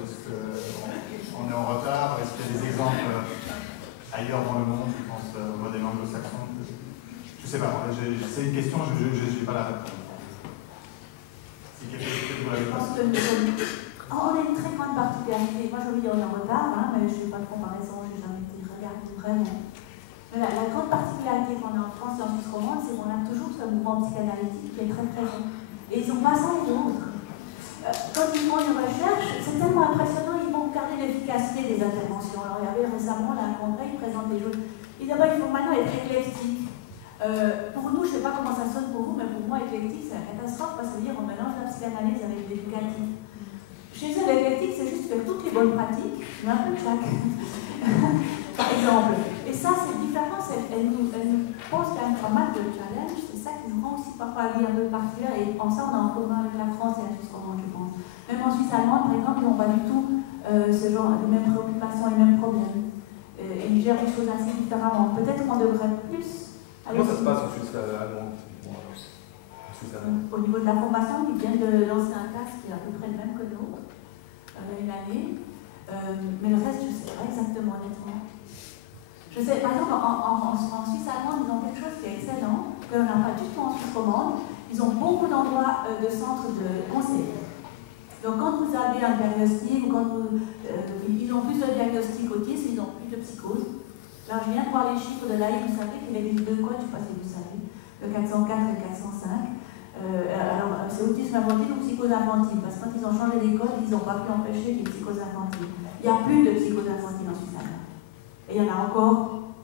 Est-ce qu'on est en retard? Est-ce qu'il y a des exemples ailleurs dans le monde? Je pense au modèle anglo-saxon. Je ne sais pas, c'est une question, je n'ai pas la réponse. Si quelque chose que vous l'avez pas. On a une très grande particularité. Moi, je veux dire, on est en retard, hein, mais je n'ai pas de comparaison, je n'ai jamais été regardée vraiment. Mais la grande particularité qu'on a en France et en Suisse romande, c'est qu'on a toujours ce mouvement psychanalytique qui est très présent. Et ils n'ont pas ça et l'autre. Quand ils font une recherche, c'est tellement impressionnant, ils vont regarder l'efficacité des interventions. Alors, il y avait récemment là, un congrès, ils présentent des choses. Ils disent, il faut maintenant être éclectique. Pour nous, je ne sais pas comment ça sonne pour vous, mais pour moi, éclectique, c'est la catastrophe, parce que dire on mélange la psychanalyse avec l'éducatif. Chez eux, l'éclectique, c'est juste faire toutes les bonnes pratiques, mais un peu de chaque. Par exemple. Et ça, c'est différent, elle nous pose quand même pas mal de challenges, c'est ça qui nous rend aussi parfois la vie un peu particulière, et en ça, on a en commun avec la France et la Suisse romande, je pense. Même en Suisse allemande, par exemple, ils n'ont pas du tout ce genre, les mêmes préoccupations, les mêmes problèmes. Et ils gèrent les choses assez différemment. Peut-être qu'on devrait plus. Comment ça se passe en Suisse allemande? Au niveau de la formation, ils viennent de lancer un casque qui est à peu près le même que le nôtre, il y a une année. Mais le reste, je ne sais pas exactement, honnêtement. Je sais, par exemple, en Suisse allemande, ils ont quelque chose qui est excellent, qu'on n'a pas du tout en Suisse romande. Ils ont beaucoup d'endroits de centres de conseil. Donc, quand vous avez un diagnostic, ou quand ils ont plus de diagnostic autisme, ils ont plus de psychose. Là, je viens de voir les chiffres de l'AI, vous savez qu'il existe deux codes, je ne sais pas si vous savez, le 404 et le 405. Alors, c'est autisme infantile ou psychose infantile, parce que quand ils ont changé d'école, ils n'ont pas pu empêcher les psychoses infantiles. Il n'y a plus de psychose infantile en Suisse allemande. Et il y en a encore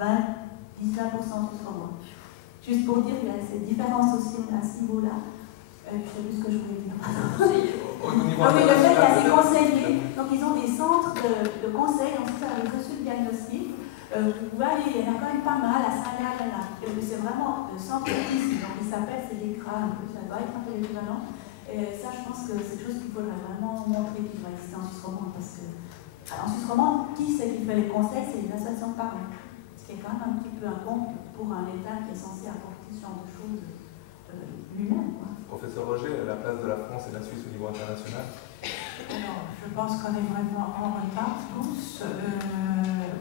19% en Suisse romande. Juste pour dire qu'il y a ces différences aussi à ce niveau-là. Je ne sais plus ce que je voulais dire. Donc, le fait, il y a des conseillers, donc ils ont des centres de conseil, ensuite avec reçu le diagnostic. Vous pouvez aller, il y en a quand même pas mal, à Saint-Léal, il y en a. C'est vraiment le centre autisme, donc il s'appelle CDCRA, ça doit être un peu l'équivalent. Et ça, je pense que c'est quelque chose qu'il faudrait vraiment montrer qu'il va exister en Suisse romande, parce que en Suisse romande, qui c'est qui fait les conseils? C'est les associations de parents. Ce qui est quand même un petit peu un compte pour un État qui est censé apporter ce genre de choses lui-même. Professeur Roger, la place de la France et de la Suisse au niveau international? Alors, je pense qu'on est vraiment en retard tous.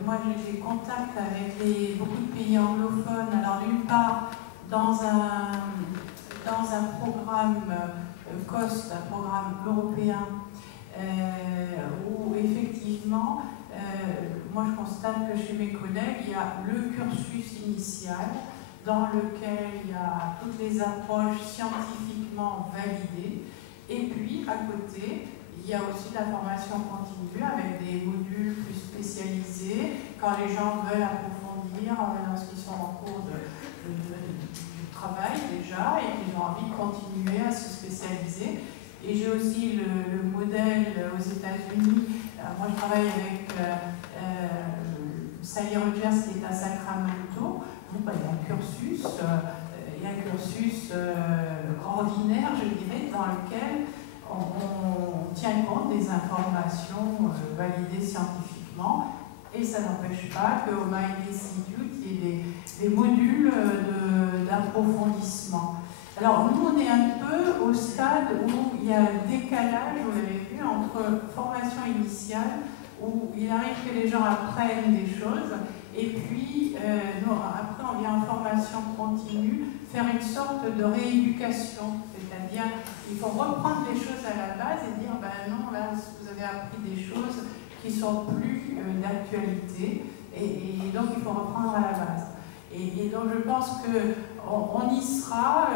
Moi, j'ai des contacts avec beaucoup de pays anglophones. Alors, d'une part, dans un programme COST, un programme européen, où effectivement, moi je constate que chez mes collègues, il y a le cursus initial dans lequel il y a toutes les approches scientifiquement validées, et puis à côté, il y a aussi la formation continue avec des modules plus spécialisés quand les gens veulent approfondir lorsqu'ils sont en cours de du travail déjà et qui ont envie de continuer à se spécialiser. Et j'ai aussi le modèle aux États-Unis. Moi, je travaille avec Sally Rogers qui est à Sacramento. Bon, il y a un cursus, ordinaire, je dirais, dans lequel on tient compte des informations validées scientifiquement. Et ça n'empêche pas qu'au Mind Institute, il y ait des modules d'approfondissement. Alors, nous, on est un peu au stade où il y a un décalage, vous l'avez vu, entre formation initiale, où il arrive que les gens apprennent des choses, et puis, après, on vient en formation continue, faire une sorte de rééducation. C'est-à-dire, il faut reprendre les choses à la base et dire, ben non, là, vous avez appris des choses qui sont plus d'actualité, et donc il faut reprendre à la base. Et donc je pense qu'on y sera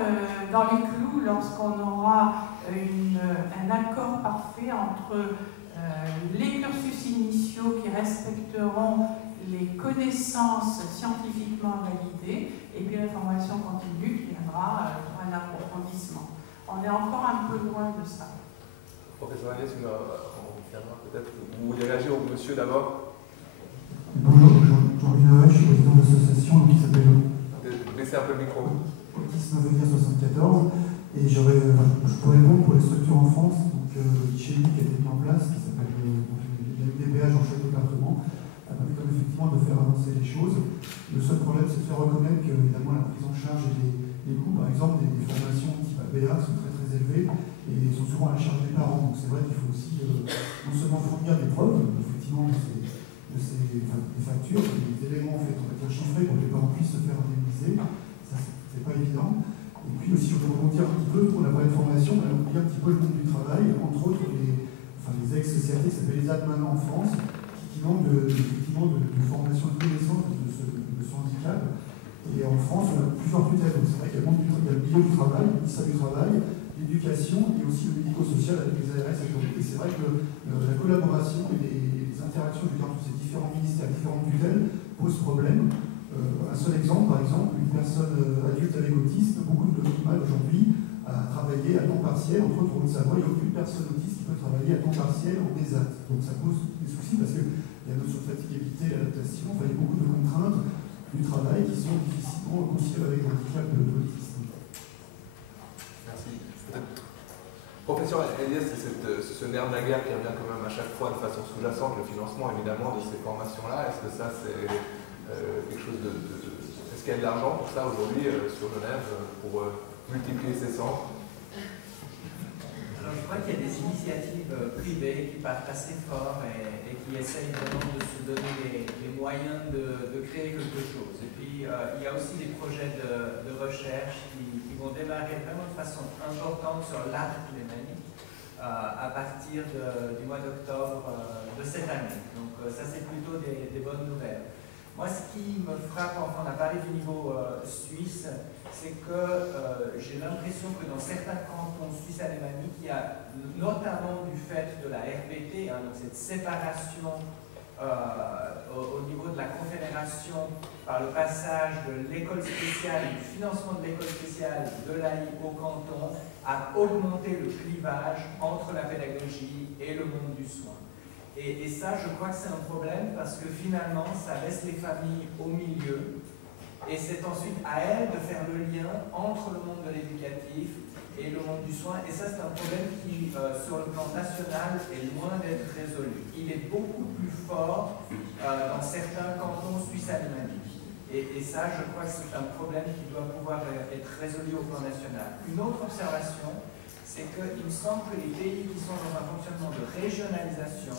dans les clous lorsqu'on aura un accord parfait entre les cursus initiaux qui respecteront les connaissances scientifiquement validées et puis la formation continue qui viendra pour un approfondissement. On est encore un peu loin de ça. Professeur Agnès, peut-être vous voulez réagir au monsieur d'abord? Bonjour, Jean-Louis Noël, je suis président de l'association qui s'appelle Baissez un peu le micro. Autisme Avenir 74. Et je pourrais répondre pour les structures en France, donc le guichet unique qui a été mis en place, qui s'appelle l'UDPH en chaque département, a permis comme effectivement de faire avancer les choses. Le seul problème, c'est de faire reconnaître que évidemment la prise en charge et les coûts, par exemple, des formations type ABA sont très très élevés et sont souvent à la charge des parents. Donc c'est vrai qu'il faut aussi non seulement fournir des preuves, effectivement, des factures, des éléments en fait, on va dire chiffrés pour que les parents puissent se faire indemniser. Ça, c'est pas évident. Et puis aussi, je voudrais rebondir un petit peu, on a parlé de formation, on a oublié un petit peu le monde du travail, entre autres les ex-CRT qui s'appellent les AD maintenant en France, qui manquent de formation de connaissance de ce handicap. Et en France, on a plusieurs tutelles. Donc c'est vrai qu'il y a le milieu du travail, le ministère du travail, l'éducation et aussi le médico-social avec les ARS et c'est vrai que la collaboration et les interactions entre ces différents ministères, différentes tutelles posent problème. Un seul exemple, par exemple, une personne adulte avec autisme, beaucoup de mal aujourd'hui à travailler à temps partiel, entre autres en Haute-Savoie, il n'y a aucune personne autiste qui peut travailler à temps partiel en ESAT. Donc ça pose des soucis parce qu'il y a la notion de fatigabilité, l'adaptation, il y a beaucoup de contraintes du travail qui sont difficilement conciliables avec le handicap de l'autisme. Merci. Professeur Elias, c'est ce nerf de la guerre qui revient quand même à chaque fois de façon sous-jacente, le financement évidemment de ces formations-là. Est-ce que ça c'est quelque chose de... Est-ce qu'il y a de l'argent pour ça aujourd'hui sur Genève pour multiplier ces centres? Alors je crois qu'il y a des initiatives privées qui partent assez fort et qui essayent vraiment de se donner les moyens de créer quelque chose. Et puis il y a aussi des projets de recherche qui vont démarrer vraiment de façon importante sur l'art lémanique à partir du mois d'octobre de cette année. Donc ça c'est plutôt des bonnes nouvelles. Moi, ce qui me frappe, enfin, on a parlé du niveau suisse, c'est que j'ai l'impression que dans certains cantons suisses alémaniques, il y a notamment du fait de la RPT, donc cette séparation au niveau de la confédération par le passage de l'école spéciale, du financement de l'école spéciale de l'AI au canton, a augmenté le clivage entre la pédagogie et le monde du soin. Et ça, je crois que c'est un problème parce que finalement, ça laisse les familles au milieu et c'est ensuite à elles de faire le lien entre le monde de l'éducatif et le monde du soin. Et ça, c'est un problème qui, sur le plan national, est loin d'être résolu. Il est beaucoup plus fort dans certains cantons suisses alémaniques. Et ça, je crois que c'est un problème qui doit pouvoir être résolu au plan national. Une autre observation, c'est qu'il me semble que les pays qui sont dans un fonctionnement de régionalisation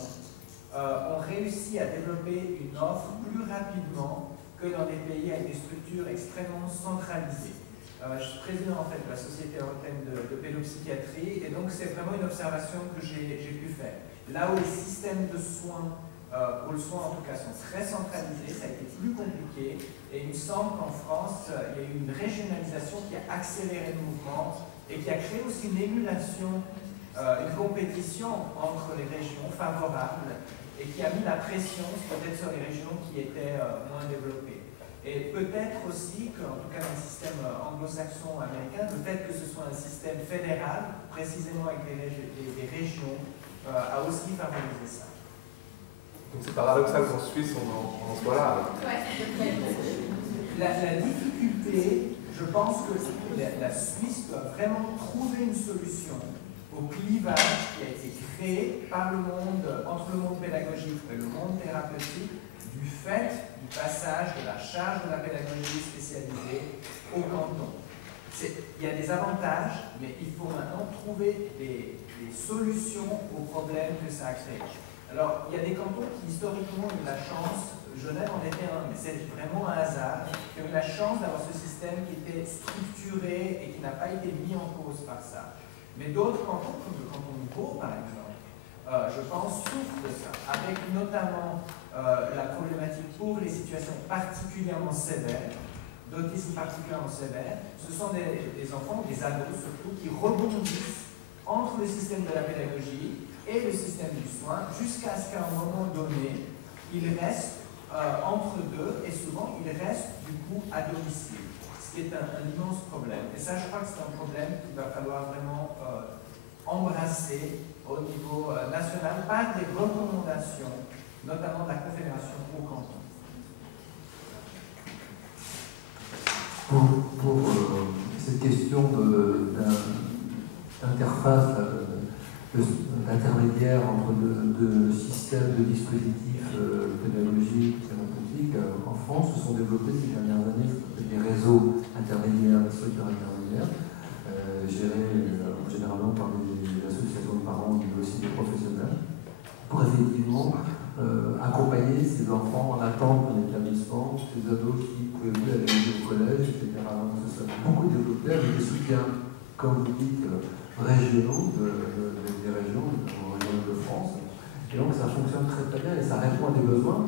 ont réussi à développer une offre plus rapidement que dans des pays avec des structures extrêmement centralisées. Je suis président en fait de la Société européenne de pédopsychiatrie et donc c'est vraiment une observation que j'ai pu faire. Là où les systèmes de soins, pour le soin en tout cas, sont très centralisés, ça a été plus compliqué et il me semble qu'en France, il y a eu une régionalisation qui a accéléré le mouvement et qui a créé aussi une émulation, une compétition entre les régions favorables et qui a mis la pression peut-être sur les régions qui étaient moins développées. Et peut-être aussi qu'en tout cas dans le système anglo-saxon américain, le fait que ce soit un système fédéral, précisément avec des régions, a aussi favorisé ça. Donc c'est paradoxal qu'en Suisse on en soit là. La difficulté, je pense que la Suisse doit vraiment trouver une solution au clivage qui a été créé par le monde, entre le monde pédagogique et le monde thérapeutique, du fait du passage de la charge de la pédagogie spécialisée au canton. Il y a des avantages, mais il faut maintenant trouver des solutions aux problèmes que ça a créé. Alors, il y a des cantons qui historiquement ont eu la chance, Genève en était un, mais c'est vraiment un hasard, qui ont eu la chance d'avoir ce système qui était structuré et qui n'a pas été mis en cause par ça. Mais d'autres cantons, comme le canton de Vaud par exemple, je pense, souffrent de ça, avec notamment la problématique pour les situations particulièrement sévères, d'autisme particulièrement sévère. Ce sont des enfants, des ados surtout, qui rebondissent entre le système de la pédagogie et le système du soin, jusqu'à ce qu'à un moment donné, ils restent entre deux, et souvent ils restent du coup à domicile, ce qui est un immense problème. Et ça, je crois que c'est un problème qu'il va falloir vraiment embrasser au niveau national par des recommandations, notamment de la Confédération au canton. Pour cette question d'interface, d'intermédiaire entre deux systèmes de dispositifs pédagogiques et thérapeutiques, en France se sont développés ces dernières années des réseaux intermédiaires, des structures intermédiaires, gérés généralement par des associations de parents, mais aussi des professionnels, pour effectivement accompagner ces enfants en attente d'un établissement, ces ados qui pouvaient plus aller au collège, etc. Donc ça s'est beaucoup développé avec des soutiens, comme vous dites, régionaux des régions, notamment régions de France. Et donc ça fonctionne très très bien et ça répond à des besoins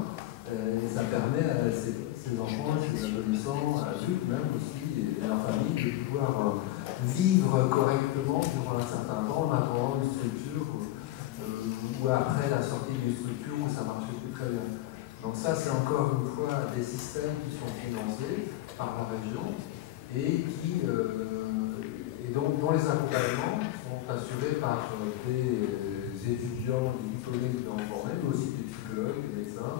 et ça permet à ces enfants, ces adolescents, adultes même aussi, et à leurs familles de pouvoir vivre correctement durant un certain temps en attendant une structure ou après la sortie d'une structure où ça ne marchait plus très bien. Donc ça c'est encore une fois des systèmes qui sont financés par la région et qui dont les accompagnements sont assurés par des étudiants, des diplômés qui sont formés, mais aussi des psychologues, des médecins,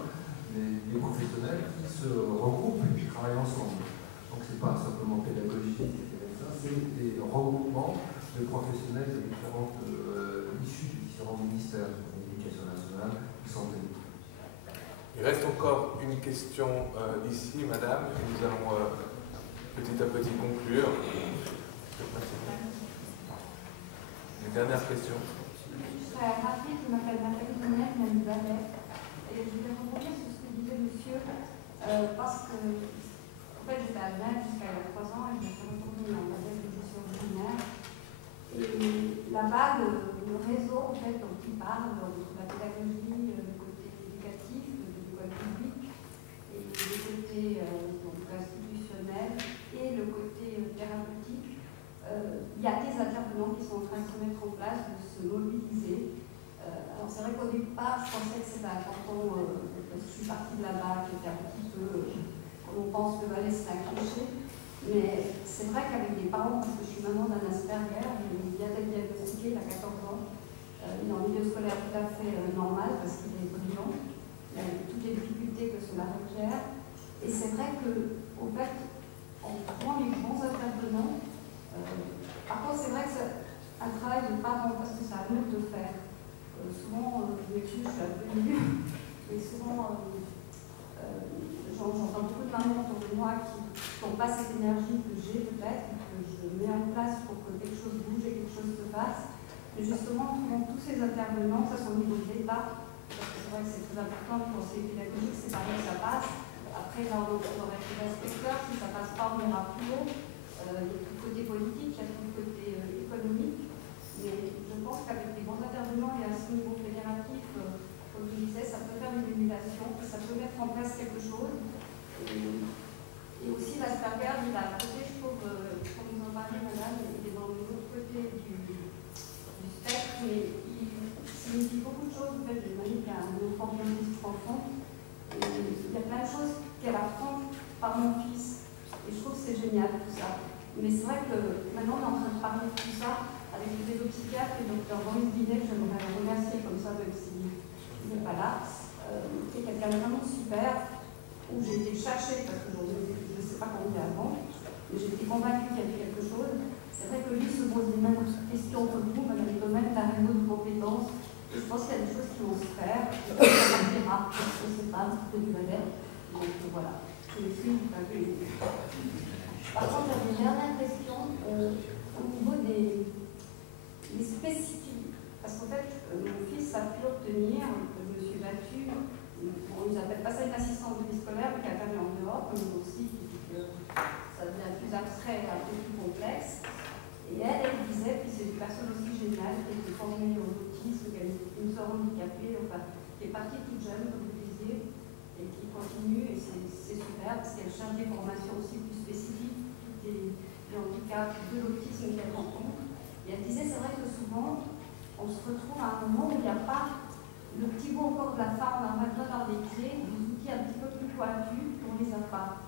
des professionnels qui se regroupent et qui travaillent ensemble. Donc ce n'est pas simplement pédagogique, c'est des regroupements de professionnels de différentes issues de différents ministères, de l'éducation nationale, de santé. Il reste encore une question d'ici, madame, et nous allons petit à petit conclure. Une dernière question. Je serais rapide, je m'appelle Nathalie Tonnerre, je viens du Valais, et je voulais rebondir sur ce que disait monsieur, parce que en fait j'étais à Genève jusqu'à 3 ans et je me suis retournée en Valais où je suis originaire. Et là-bas, le réseau en fait, dont il parle, entre la pédagogie, le côté éducatif de l'école publique, et le côté donc, institutionnel, et le côté thérapeutique, il y a des intervenants qui sont en train de se mettre en place, de se mobiliser. Alors c'est vrai qu'au départ, je pensais que c'était important, parce que je suis partie de là-bas, qui était un petit peu, comme on pense que Valais c'est un cliché, mais c'est vrai qu'avec des parents, parce que je suis maman d'un Asperger, il vient d'être diagnostiqué, il a 14 ans, il est en milieu scolaire tout à fait normal, parce qu'il est brillant, il a toutes les difficultés que cela requiert, et c'est vrai qu'au fait, en trouvant les bons intervenants, par contre, c'est vrai que c'est un travail de parents, parce que c'est à nous de faire. Souvent, je m'excuse, je suis un peu nulle, mais souvent, j'entends beaucoup de mamans autour de moi qui n'ont pas cette énergie que j'ai peut-être, que je mets en place pour que quelque chose bouge et quelque chose se passe. Mais justement, en trouvant tous ces intervenants, ça soit au niveau de l'État, parce que c'est vrai que c'est très important, le conseil pédagogique, c'est par là que ça passe. Après, là, on aurait fait l'inspecteur, si ça ne passe pas, on ira plus haut. Il y a tout le côté politique, il y a tout le côté économique, mais je pense qu'avec les bons intervenants et à ce niveau fédératif, comme je disais, ça peut faire une émulation, ça peut mettre en place quelque chose. Et aussi l'Asperger, il a un côté, je trouve, comme vous en parlez, madame, il est dans l'autre côté du spectre, mais il signifie beaucoup de choses. En fait, j'ai demandé qu'il y a un enfant bien profond, et il y a plein de choses qu'elle apprend par mon Mais c'est vrai que maintenant on est en train de parler de tout ça avec le pédopsychiatre et le docteur Boris Binet, que j'aimerais remercier comme ça, même s'il n'est pas là, qui est quelqu'un de vraiment super, où j'ai été chercher, parce que je ne sais pas comment il est avant, mais j'ai été convaincue qu'il y avait quelque chose. C'est vrai que lui se pose les mêmes questions que vous, dans les domaines d'un réseau de compétences. Et je pense qu'il y a des choses qui vont se faire, et que ça ira, je ne sais pas, un petit peu du Valais. Donc voilà, je suis un peu. Par contre, j'avais une dernière question au niveau des spécifiques. Parce qu'en fait, mon fils a pu obtenir, je me suis battue, bon, ils n'appellent pas ça une assistance de vie scolaire, mais quelqu'un est en dehors, comme aussi, ça devient plus abstrait et un peu plus complexe. Et elle disait, puis c'est une personne aussi géniale, qui était formée au autisme, qui a une sœur handicapée, enfin, qui est partie toute jeune, comme vous disiez, et qui continue, et c'est super, parce qu'elle cherche des formations aussi plus spécifiques, des handicaps de l'autisme qu'elle rencontre. Et elle disait, c'est vrai que souvent, on se retrouve à un moment où il n'y a pas le petit bout encore de la fin, on a besoin d'avoir des clés, des outils un petit peu plus pointus, on ne les a pas.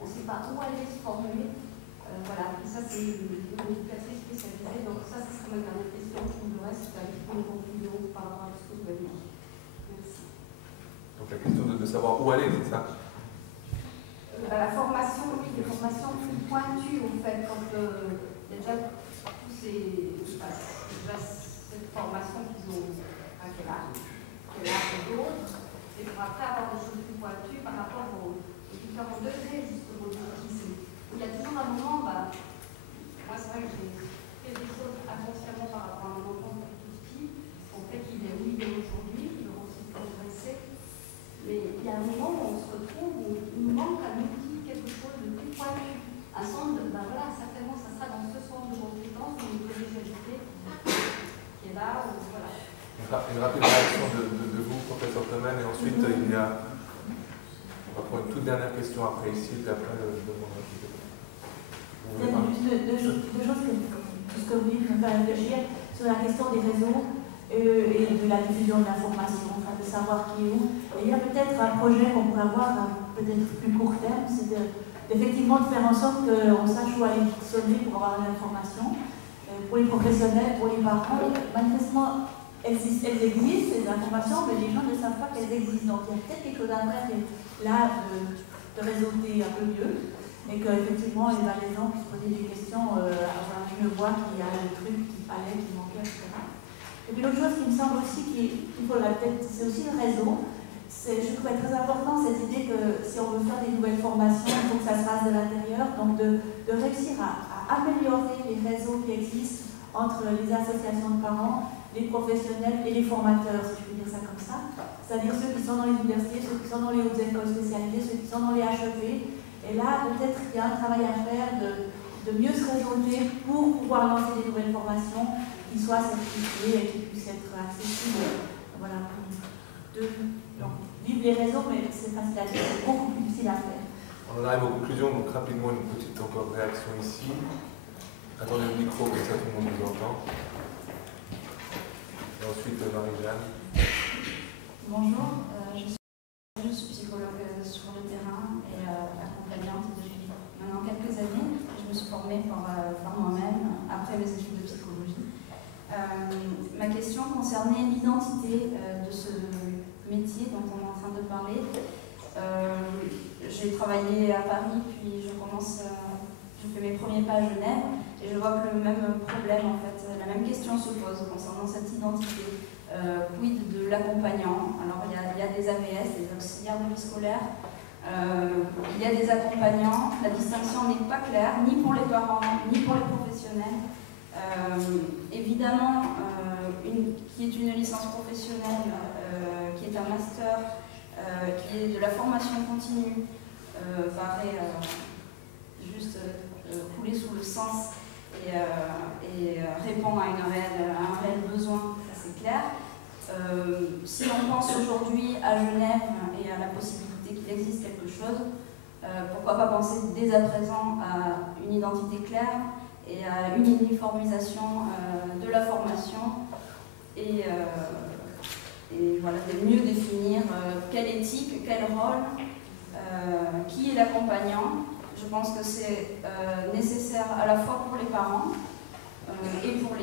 On ne sait pas où aller se former. Voilà, et ça c'est une éducatrice spécialisée, donc ça ce serait ma dernière question. Pour le reste, c'est avec une conclusion par rapport à ce que vous avez dit. Merci. Donc la question de savoir où aller, c'est ça? La formation, oui, des formations plus pointues en fait, quand il y a déjà tous cette formation qu'ils ont, qui est là et d'autres, et pour après avoir des choses plus pointues par rapport aux différents degrés justement de l'autisme. Il y a toujours un moment, moi c'est vrai que j'ai fait des choses inconsciemment par rapport à un enfant tout petit, en fait il est où il est aujourd'hui, il doit aussi progresser, mais il y a un moment où on se retrouve où il nous manque un outil, quelque chose de plus pointu, un centre de, voilà, certainement ça sera dans ce centre de compétences ou une collégialité qui est là, voilà. Une rapide réaction de vous, professeur Thoman, et ensuite il y a, on va prendre une toute dernière question après ici, puis après le demande. Il y a juste deux choses que vous dites me faire réfléchir sur la question des réseaux et de la diffusion de l'information, enfin de savoir qui est où. Et il y a peut-être un projet qu'on pourrait avoir peut-être plus court terme, c'est effectivement de faire en sorte qu'on sache où aller sonner pour avoir l'information. Pour les professionnels, pour les parents, manifestement, elles existent, ces informations, mais les gens ne savent pas qu'elles existent. Donc il y a peut-être quelque chose à faire là de réseauter un peu mieux. Et qu'effectivement, les valaisans puissent poser des questions, avoir une voix qui a le truc qui fallait, qui manquait, etc. Et puis l'autre chose qui me semble aussi qu'il faudrait peut-être, c'est aussi le réseau. Je trouvais très important cette idée que si on veut faire des nouvelles formations, il faut que ça se fasse de l'intérieur, donc de réussir à améliorer les réseaux qui existent entre les associations de parents, les professionnels et les formateurs, si je peux dire ça comme ça. C'est-à-dire ceux qui sont dans les universités, ceux qui sont dans les hautes écoles spécialisées, ceux qui sont dans les HEP. Et là, peut-être qu'il y a un travail à faire de mieux se réseauter pour pouvoir lancer des nouvelles formations qui soient certifiées et qui puissent être accessibles. Voilà, donc, vive les réseaux, mais c'est facile à dire, c'est beaucoup plus difficile à faire. On en arrive aux conclusions, donc rapidement une petite encore réaction ici. Attendez le micro, comme ça tout le monde nous entend. Et ensuite, Marie-Jeanne. Bonjour, je suis psychologue sur le terrain et accompagnante depuis maintenant quelques années. Je me suis formée par moi-même après mes études de psychologie. Ma question concernait l'identité de ce métier dont on est en train de parler. J'ai travaillé à Paris, puis je fais mes premiers pas à Genève et je vois que le même problème, en fait, la même question se pose concernant cette identité. Quid de l'accompagnant? Alors il y a des AVS, des auxiliaires de vie scolaire, il y a des accompagnants, la distinction n'est pas claire, ni pour les parents, ni pour les professionnels. Évidemment, qui est une licence professionnelle, qui est un master, qui est de la formation continue, paraît juste couler sous le sens et répond à un réel besoin, ça c'est clair. Si on pense aujourd'hui à Genève et à la possibilité qu'il existe quelque chose, pourquoi pas penser dès à présent à une identité claire et à une uniformisation de la formation et voilà, de mieux définir quelle éthique, quel rôle, qui est l'accompagnant. je pense que c'est nécessaire à la fois pour les parents et pour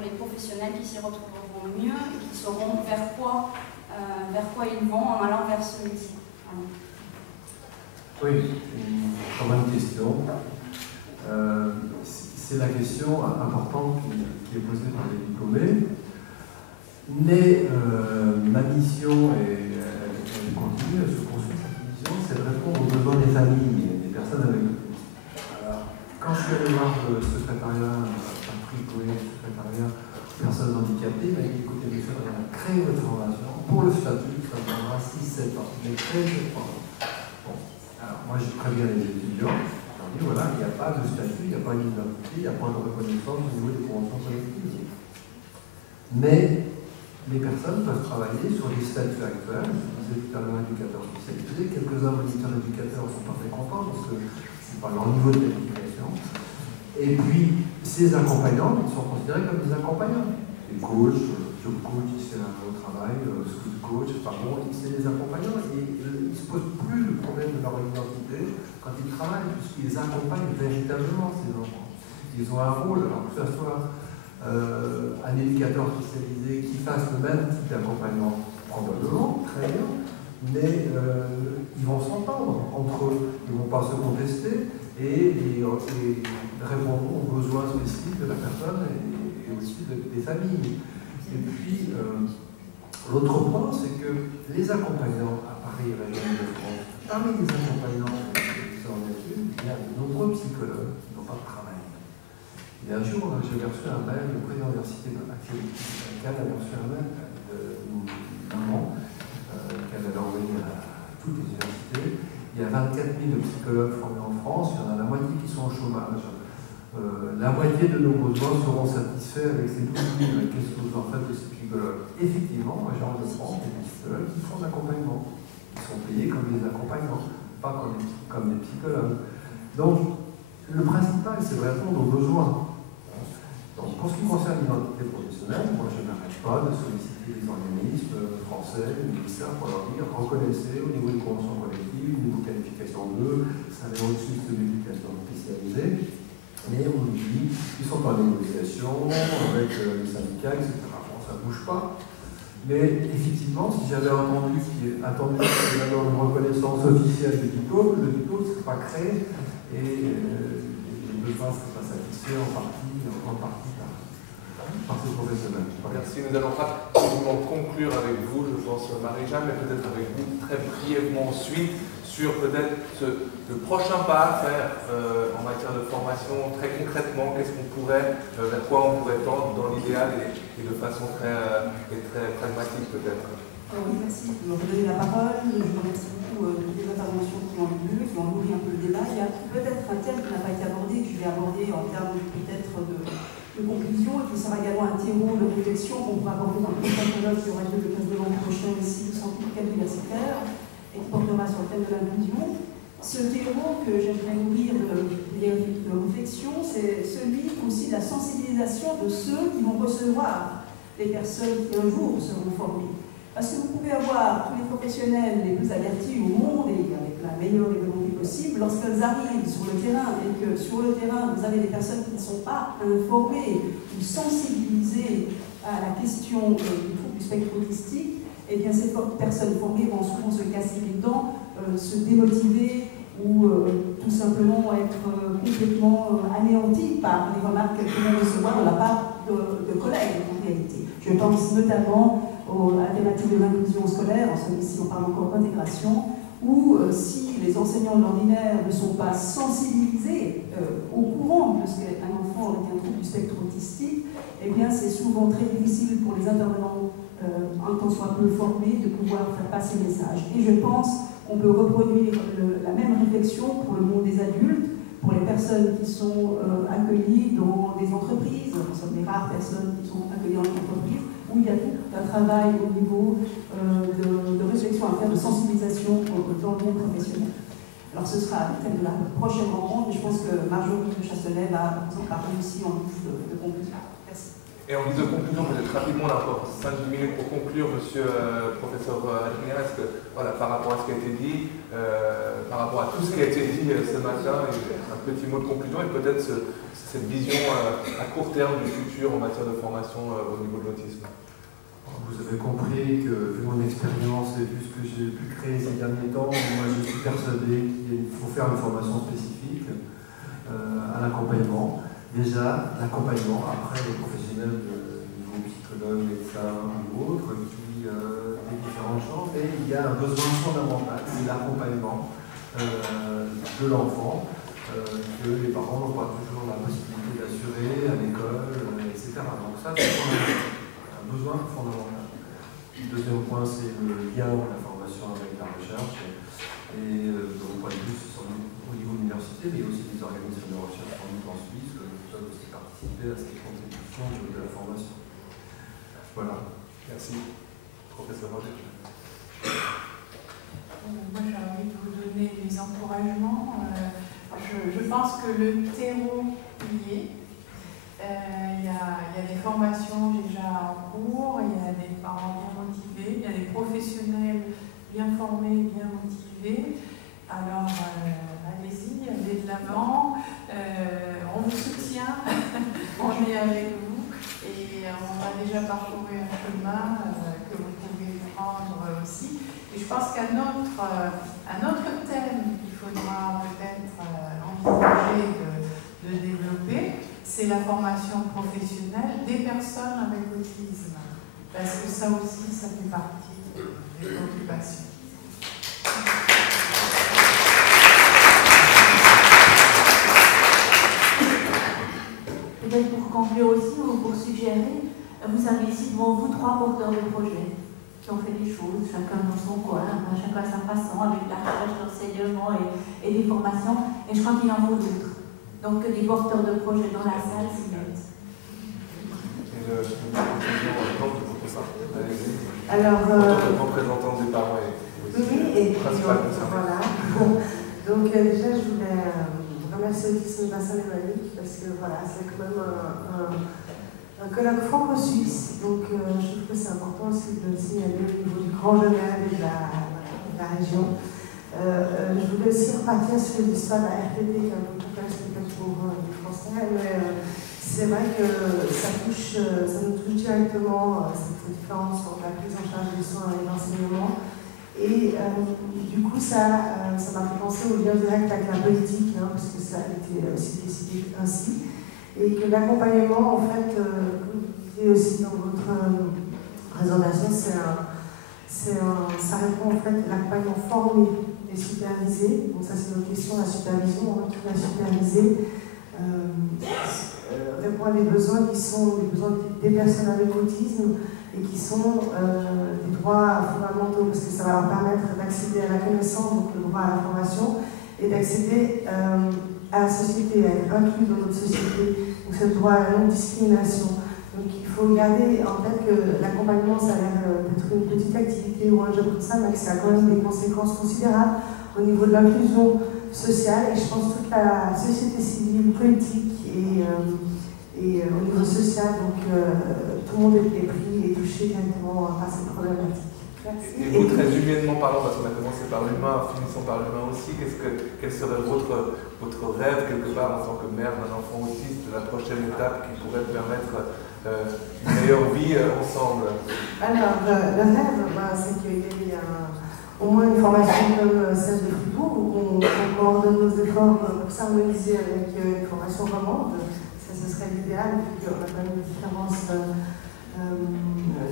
les professionnels qui s'y retrouveront mieux et qui sauront vers quoi ils vont en allant vers ce métier. Oui, une très bonne question. C'est la question importante qui est posée par les diplômés. Mais ma mission, et elle continue, elle se poursuit cette mission, c'est de répondre aux besoins des familles, des personnes avec nous. Quand je suis allé voir le secrétariat, Patrick Coué, le secrétariat personnes handicapées, il m'a dit écoutez, monsieur, on a créé votre formation pour le statut, ça prendra 6-7 ans. Mais créé cette formation. Bon, alors moi je préviens les étudiants, je leur dis voilà, il n'y a pas de statut, il n'y a pas d'identité, il n'y a pas de reconnaissance au niveau des conventions collectives. Mais les personnes peuvent travailler sur les statuts actuels. Je disais tout à l'heure éducateur spécialisé, quelques-uns moniteurs éducateurs ne sont pas très contents parce que ce n'est pas leur niveau de qualification. Et puis, ces accompagnants, ils sont considérés comme des accompagnants. Les coachs, job coach, c'est un autre travail, school coach, pardon, c'est des accompagnants. Et ils ne se posent plus le problème de leur identité quand ils travaillent, puisqu'ils accompagnent véritablement ces enfants. Ils ont un rôle, alors que ce soit un éducateur spécialisé qui fasse le même type d'accompagnement, probablement, très bien, mais ils vont s'entendre entre eux, ils ne vont pas se contester et ils répondront aux besoins spécifiques de la personne et aussi des familles. Et puis, l'autre point, c'est que les accompagnants à Paris et Région de France, parmi les accompagnants qui sont en études, il y a de nombreux psychologues qui n'ont pas de travail. Et un jour, j'ai reçu un mail, le président de l'université Axel Cannes avait reçu un mail d'une maman qu'elle avait envoyé à toutes les universités. Il y a 24 000 psychologues formés en France, il y en a la moitié qui sont au chômage. La moitié de nos besoins seront satisfaits avec ces 12 000. Qu'est-ce que vous en faites de ces psychologues? Effectivement, Région de France, il y a des psychologues qui font l'accompagnement. Ils sont payés comme des accompagnants, pas comme des psychologues. Donc, le principal, c'est de répondre aux besoins. Donc, pour ce qui concerne l'identité professionnelle, moi je n'arrête pas de solliciter les organismes français, les ministères, pour leur dire reconnaissez au niveau des conventions collectives, au niveau de qualification 2, ça va au-dessus de l'éducation spécialisée. Mais on nous dit qu'ils sont en négociation avec les syndicats, etc. Bon, ça ne bouge pas. Mais effectivement, si j'avais attendu qu'il y ait d'abord une reconnaissance officielle du diplôme, le diplôme ne serait pas créé et les besoins ne seraient pas satisfaits en partie par ces professionnels. Merci. Nous allons rapidement conclure avec vous, je pense, Marie-Jeanne, mais peut-être avec vous très brièvement ensuite sur peut-être le prochain pas à faire en matière de formation, très concrètement, qu'est-ce qu'on pourrait, vers quoi on pourrait tendre dans l'idéal et de façon très pragmatique peut-être. Oui, merci de me redonner la parole. Je vous remercie beaucoup de toutes les interventions qui ont eu lieu, qui ont nourri un peu le débat. Il y a peut-être un thème qui n'a pas été abordé, que je vais aborder en termes peut-être de conclusion, et qui sera également un terreau de réflexion qu'on pourra aborder dans le prochain colloque qui aura lieu le 15 novembre prochain ici au Centre universitaire et qui portera sur le thème de l'inclusion. Ce terreau que j'aimerais nourrir de réflexion, c'est celui aussi de la sensibilisation de ceux qui vont recevoir les personnes qui un jour seront formées. Parce que vous pouvez avoir tous les professionnels les plus avertis au monde et avec la meilleure volonté possible, lorsqu'elles arrivent sur le terrain et que sur le terrain vous avez des personnes qui ne sont pas informées ou sensibilisées à la question du trouble du spectre autistique, et bien ces personnes formées vont souvent se casser les dents, se démotiver ou tout simplement être complètement anéanties par les remarques qu'elles vont recevoir de la part de collègues en réalité. Je pense notamment à la thématique de l'inclusion scolaire, ici on parle encore d'intégration, où si les enseignants de l'ordinaire ne sont pas sensibilisés au courant de ce qu'est un enfant avec un trouble du spectre autistique, eh bien c'est souvent très difficile pour les intervenants, un temps soit peu formés, de pouvoir faire passer le message. Et je pense qu'on peut reproduire la même réflexion pour le monde des adultes, pour les personnes qui sont accueillies dans des entreprises, nous sommes les rares personnes qui sont accueillies dans les entreprises, où il y a tout un travail au niveau de réflexion à faire, de sensibilisation dans le monde professionnel. Alors ce sera le thème de la prochaine rencontre, mais je pense que Marjorie de Chastenet va vous en parler aussi en guise de conclusion. Merci. Et en guise de conclusion, peut-être rapidement, on a encore 5-10 minutes pour conclure, monsieur professeur Adrien, est-ce que, voilà, par rapport à ce qui a été dit, par rapport à tout ce qui a été dit ce matin, un petit mot de conclusion et peut-être cette vision à court terme du futur en matière de formation au niveau de l'autisme. Vous avez compris que, vu mon expérience et vu ce que j'ai pu créer ces derniers temps, moi je suis persuadé qu'il faut faire une formation spécifique à l'accompagnement. Déjà, l'accompagnement, après les professionnels de niveau psychologue, médecin ou autres, qui des différents champs, mais il y a un besoin fondamental, c'est l'accompagnement de l'enfant, que les parents n'ont pas toujours la possibilité d'assurer à l'école, etc. Donc ça, c'est un besoin fondamental. Le deuxième point, c'est le lien de la formation avec la recherche. Et de mon point de vue, ce sont au niveau de l'université, mais aussi des organismes de recherche en Suisse, qui peuvent aussi participer à cette contribution de la formation. Voilà. Merci. Professeur Roger. Moi, j'ai envie de vous donner des encouragements. Je pense que le terreau y est. Il y a des formations déjà en cours, il y a des parents bien motivés, il y a des professionnels bien formés, bien motivés. Alors, allez-y, allez de l'avant. On vous soutient, on est avec vous et on a déjà parcouru un chemin que vous pouvez prendre aussi. Et je pense qu'un autre thème qu'il faudra peut-être envisager de développer, c'est la formation professionnelle des personnes avec autisme. Parce que ça aussi, ça fait partie des préoccupations. Peut-être pour conclure aussi, ou pour suggérer, vous avez ici devant vous 3 porteurs de projets qui ont fait des choses, chacun dans son coin, chacun à sa façon, avec la recherche, l'enseignement et des formations. Et je crois qu'il en faut d'autres. Donc que des porteurs de projets dans la salle s'y mettent. Alors, représentant des parents et voilà. Donc déjà, je voulais remercier Autisme Bassin Lémanique parce que voilà, c'est quand même un colloque franco-suisse. Donc je trouve que c'est important aussi de le signaler au niveau du Grand Genève et de la région. Je voulais aussi repartir sur l'histoire de la RTT, qui est un peu complexe peut-être pour les Français, mais c'est vrai que ça nous touche directement, cette différence entre la prise en charge des soins et l'enseignement. Et du coup, ça m'a fait penser au lien direct avec la politique, hein, parce que ça a été aussi décidé ainsi. Et que l'accompagnement, en fait, comme vous disiez aussi dans votre présentation, ça répond en fait à l'accompagnement formé et supervisé. Donc ça, c'est notre question, la supervision, qui va superviser, répond à des besoins qui sont les besoins des personnes avec autisme et qui sont des droits fondamentaux, parce que ça va leur permettre d'accéder à la connaissance, donc le droit à la formation, et d'accéder à la société, à être inclus dans notre société, donc c'est le droit à la non-discrimination. Donc il faut garder en tête que l'accompagnement, ça a l'air d'être une petite activité ou un job comme ça, mais que ça a quand même des conséquences considérables au niveau de l'inclusion sociale, et je pense toute la société civile, politique et au niveau social, donc tout le monde est pris et touché directement par cette problématique. Merci. Et vous, très humainement parlant, parce qu'on a commencé par l'humain, finissons par l'humain aussi, quel serait votre rêve quelque part en tant que mère d'un enfant autiste, de la prochaine étape qui pourrait permettre une meilleure vie ensemble? Alors, le rêve, c'est qu'il y ait au moins une formation comme celle de Fribourg, où on coordonne nos efforts pour s'harmoniser avec une formation romande. Ça, ce serait l'idéal, vu qu'on a quand même une différence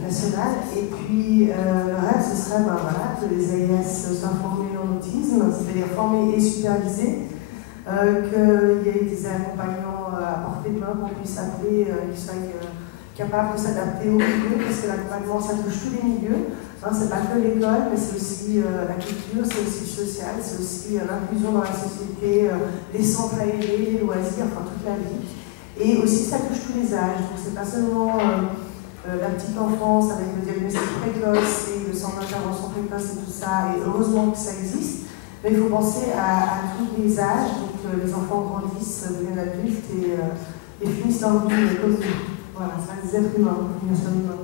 nationale. Et puis, le rêve, ce serait que les AIS soient formés en autisme, c'est-à-dire formés et supervisés, qu'il y ait des accompagnants à portée de main qu'on puisse appeler, qui soient capables de s'adapter au milieu, parce que l'accompagnement, ça touche tous les milieux. C'est pas que l'école, mais c'est aussi la culture, c'est aussi le social, c'est aussi l'inclusion dans la société, les centres aérés, les loisirs, enfin toute la vie. Et aussi, ça touche tous les âges. Donc, c'est pas seulement la petite enfance avec le diagnostic précoce et le centre d'intervention précoce et tout ça, et heureusement que ça existe. Mais il faut penser à tous les âges. Donc, les enfants grandissent, deviennent adultes et finissent leur vie comme nous. Voilà, ça reste des êtres humains, bien sûr humains.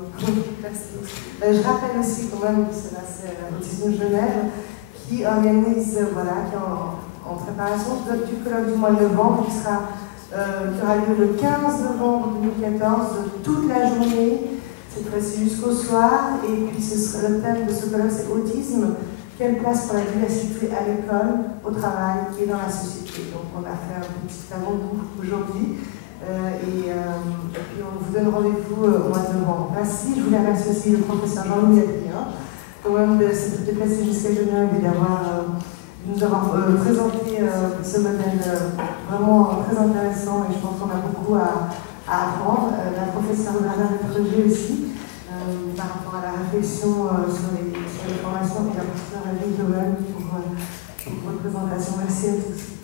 Merci. Je rappelle aussi quand même que c'est l'Autisme Genève qui organise, voilà, qui est en préparation du colloque du mois de novembre qui aura lieu le 15 novembre 2014, toute la journée, cette fois-ci jusqu'au soir, et puis le thème de ce colloque c'est autisme, quelle place pour la diversité à l'école, au travail et dans la société. Donc on a fait un petit avant-goût aujourd'hui, et puis on vous donne rendez-vous au mois de novembre. Merci, je voulais remercier aussi le professeur Jean-Louis Adrien, quand même de s'être déplacé jusqu'à Genève et de nous avoir présenté ce modèle vraiment très intéressant, et je pense qu'on a beaucoup à apprendre. La professeure Bernard Létreger aussi, par rapport à la réflexion sur les formations, et la professeure Aline Joël pour votre présentation. Merci à tous.